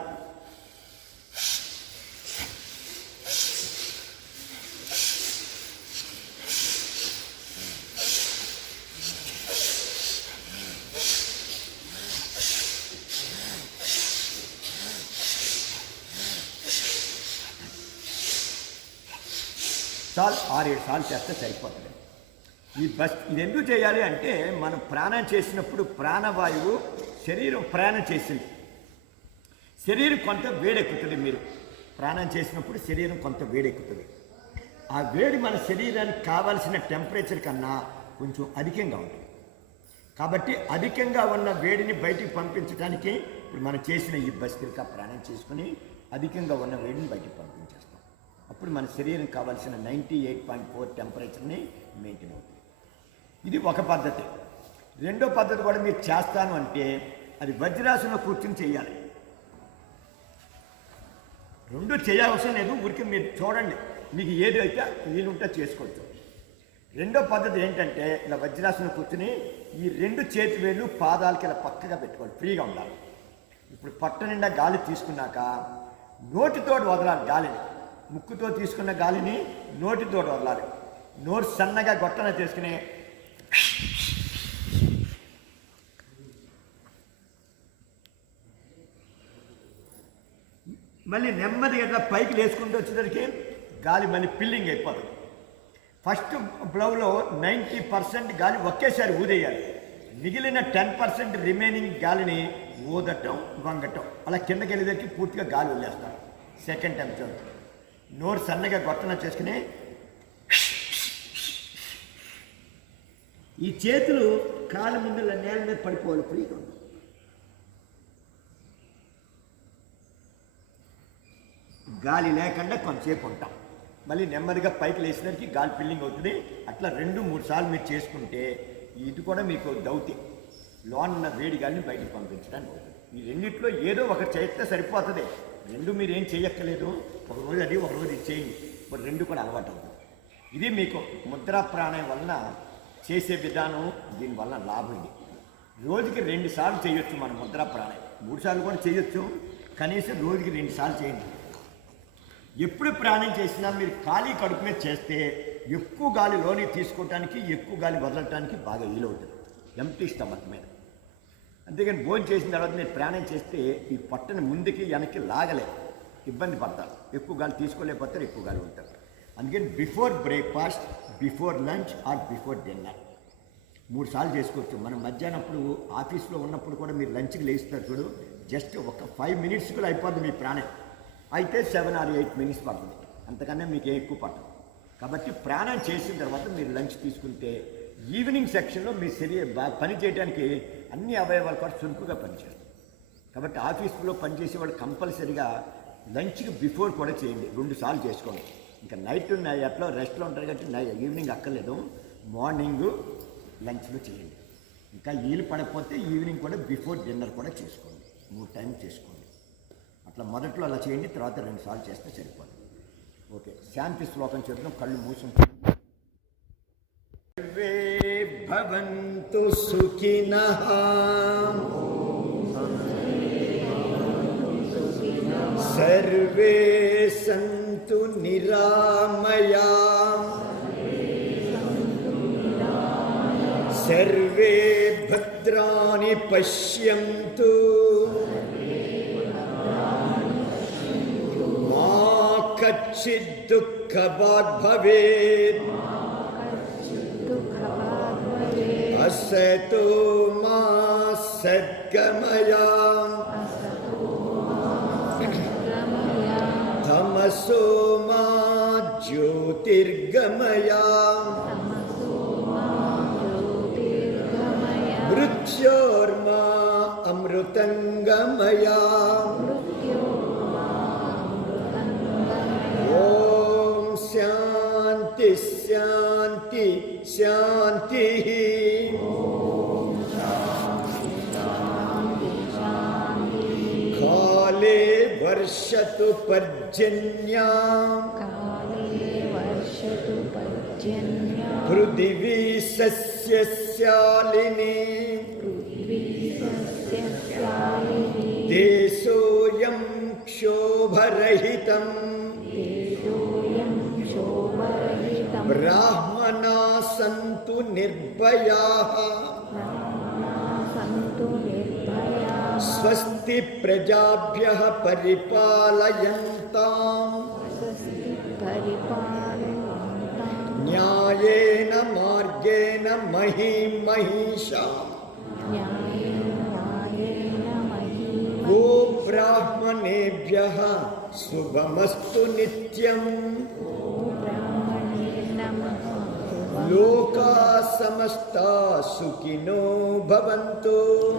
చాలు 6-7 సార్లు చేస్తే సరిపోతుంది. ఇది ఎందుకు చేయాలి అంటే మనం ప్రాణం చేసినప్పుడు ప్రాణవాయువు శరీరం ప్రాణం చేసింది. శరీరం కొంత వేడెక్కుతుంది. మీరు ప్రాణం చేసినప్పుడు శరీరం కొంత వేడెక్కుతుంది. ఆ వేడి మన శరీరానికి కావాల్సిన టెంపరేచర్ కన్నా కొంచెం అధికంగా ఉంటుంది. కాబట్టి అధికంగా ఉన్న వేడిని బయటికి పంపించడానికి ఇప్పుడు మనం చేసిన ఈ భస్త్రికా ప్రాణం చేసుకుని అధికంగా ఉన్న వేడిని బయటకు పంపించేస్తాం. అప్పుడు మన శరీరం కావాల్సిన 98.4 టెంపరేచర్ని మెయింటైన్ అవుతుంది. ఇది ఒక పద్ధతి. రెండో పద్ధతి కూడా మీరు చేస్తాను అంటే అది వజ్రాసనంలో కూర్చుని చేయాలి. రెండు చేయవలసిన లేదు, ఊరికి మీరు చూడండి, మీకు ఏది అయితే వీలుంటే చేసుకోవచ్చు. రెండో పద్ధతి ఏంటంటే ఇలా వజ్రాసనం కూర్చుని ఈ రెండు చేతి వేళ్ళు పాదాలకి ఇలా పక్కగా పెట్టుకోవాలి, ఫ్రీగా ఉండాలి. ఇప్పుడు పొట్ట నిండా గాలి తీసుకున్నాక నోటితో వదలాలి గాలిని. ముక్కుతో తీసుకున్న గాలిని నోటితో వదలాలి. నోరు సన్నగా గొట్టన చేసుకుని మళ్ళీ నెమ్మదిగా ఇట్లా పైకి లేసుకుంటూ వచ్చేసరికి గాలి మళ్ళీ పిల్లింగ్ అయిపోతుంది. ఫస్ట్ బ్లౌలో 90% గాలి ఒకేసారి ఊదేయాలి. మిగిలిన 10% రిమైనింగ్ గాలిని ఊదటం వంగటం అలా కిందకి వెళ్ళేసరికి పూర్తిగా గాలి వదిలేస్తారు. సెకండ్ టైం చూడండి. నోరు సన్నగా గొట్టన చేసుకుని ఈ చేతులు కాళ్ళ ముందు నేల మీద పడిపోవాలి, ఫ్రీగా ఉంది. గాలి లేకుండా కొంతసేపు ఉంటాం. మళ్ళీ నెమ్మదిగా పైకి లేచినరికి గాలి ఫిల్లింగ్ అవుతుంది. అట్లా 2-3 సార్లు మీరు చేసుకుంటే ఇది కూడా మీకు దౌతి లోన్ ఉన్న వేడి గాలిని బయటకు పంపించడానికి అవుతుంది. ఈ రెండిట్లో ఏదో ఒకటి చేస్తే సరిపోతుంది. రెండు మీరు ఏం చేయక్కర్లేదు. ఒకరోజు అది ఒకరోజు ఇది చేయండి, ఇప్పుడు రెండు కూడా అలవాటు అవుతుంది. ఇది మీకు ముద్రా ప్రాణాయం వలన చేసే విధానం. దీనివల్ల లాభం ఇది. రోజుకి 2 సార్లు చేయొచ్చు మన ముద్రా ప్రాణాయం. 3 సార్లు కూడా చేయొచ్చు, కనీసం రోజుకి 2 సార్లు చేయండి. ఎప్పుడు ప్రాణం చేసినా మీరు ఖాళీ కడుపు మీద చేస్తే ఎక్కువ గాలి లోని తీసుకోవటానికి ఎక్కువ గాలి వదలటానికి బాగా వీలవుతుంది ఎంప్టీ స్టమక్ మీద. అంతేగాని భోజనం చేసిన తర్వాత మీరు ప్రాణం చేస్తే ఈ పొట్టని ముందుకి వెనక్కి లాగలేదు, ఇబ్బంది పడతారు. ఎక్కువ గాలి తీసుకోలేకపోతారు, ఎక్కువ గాలి ఉంటారు. అందుకని before breakfast, before lunch or before dinner 3 సార్లు చేసుకోవచ్చు. మనం మధ్యాహ్నప్పుడు ఆఫీస్లో ఉన్నప్పుడు కూడా మీరు లంచ్కి లేస్తారు చూడు, జస్ట్ ఒక 5 మినిట్స్ కూడా అయిపోద్ది మీ ప్రాణం. అయితే 7 or 8 మినిట్స్ పడుతుంది, అంతకన్నా మీకు ఎక్కువ పట్టదు. కాబట్టి ప్రాణం చేసిన తర్వాత మీరు లంచ్ తీసుకుంటే ఈవినింగ్ సెక్షన్లో మీ శరీరం పని చేయడానికి అన్ని అవయవాలు కూడా చురుకుగా పనిచేస్తాయి. కాబట్టి ఆఫీస్లో పనిచేసే వాళ్ళు కంపల్సరీగా లంచ్కి బిఫోర్ కూడా చేయండి. 2 సార్లు చేసుకోండి. ఇంకా నైట్ ఎట్లా రెస్ట్లో ఉంటారు కాబట్టి ఈవినింగ్ అక్కర్లేదు, మార్నింగ్ లంచ్లో చేయండి. ఇంకా వీలు పడకపోతే ఈవినింగ్ కూడా బిఫోర్ డిన్నర్ కూడా చేసుకోండి. 3 టైం చేసుకోండి. అట్లా మొదట్లో అలా చేయండి, తర్వాత 2 సార్లు చేస్తే సరిపోతుంది. ఓకే, శాంతి శ్లోకం చెప్తాం. కళ్ళు మూసుకుంటాం. సర్వే భవంతు సుఖినః సర్వే సంతు నిరామయా సర్వే భద్రాణి పశ్యంతు మా కచ్చిద్ దుఃఖభాగ్ భవేత్ असतो मा सद्गमया तमसो मा ज्योतिर्गमया मृत्योर्मा अमृतंगमया ओम शांति शांति शांति काले वर्षतु पर्जन्याम् पृथिवी सस्यशालिनी देशोऽयं क्षोभरहितम् ब्राह्मणा सन्तु निर्भयाः स्वस्ति प्रजाभ्यः परिपालयन्ताम् न्यायेन मार्गेण महीं महिषाम् गो ब्राह्मणेभ्यः शुभमस्तु नित्यम् लोकाः సమస్తా సుఖినో భవంతు.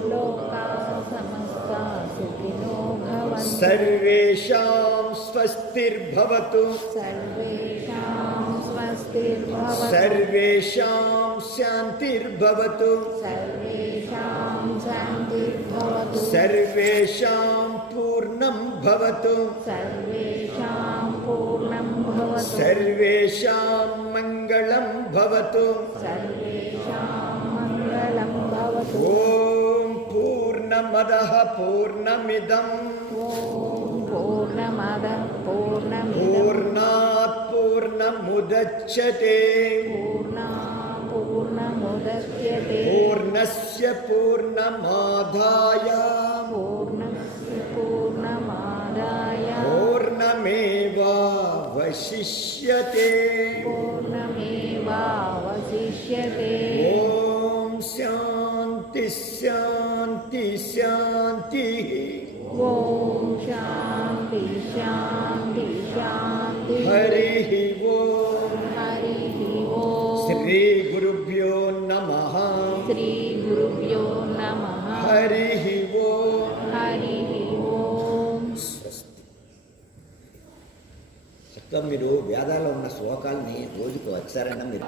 లోకాः సమస్తాः సుఖినో భవంతు. సర్వేషాం స్వస్తిర్భవతు. సర్వేషాం స్వస్తిర్భవతు. సర్వేషాం శాంతిర్భవతు. సర్వేషాం శాంతిర్భవతు. సర్వేషాం పూర్ణం భవతు. సర్వేషాం పూర్ణం భవతు. సర్వేషాం మంగళం భవతు. సర్వేషాం మంగళం భవతు. ఓం పూర్ణమదః పూర్ణమిదం ఓం పూర్ణమదః పూర్ణమిదం పూర్ణాత్ పూర్ణముదచ్యతే పూర్ణాత్ పూర్ణముదచ్యతే పూర్ణస్య పూర్ణమాదాయ పూర్ణస్య పూర్ణమాదాయ పూర్ణమేవావశిష్యతే. పూర్ణమేవావశిష్యతే. ఓం శాంతి శాంతి శాంతి. ఓం శాంతి శాంతి శాంతి. హరి ఓం. హరి ఓం. శ్రీ గురుభ్యో నమః. శ్రీ గురుభ్యో నమః. హరి ఓం. హరి ఓం. స్వస్తి. చక్కగా మీరు వేదాల్లో ఉన్న శ్లోకాలని రోజుకు వచ్చారన్నా మీరు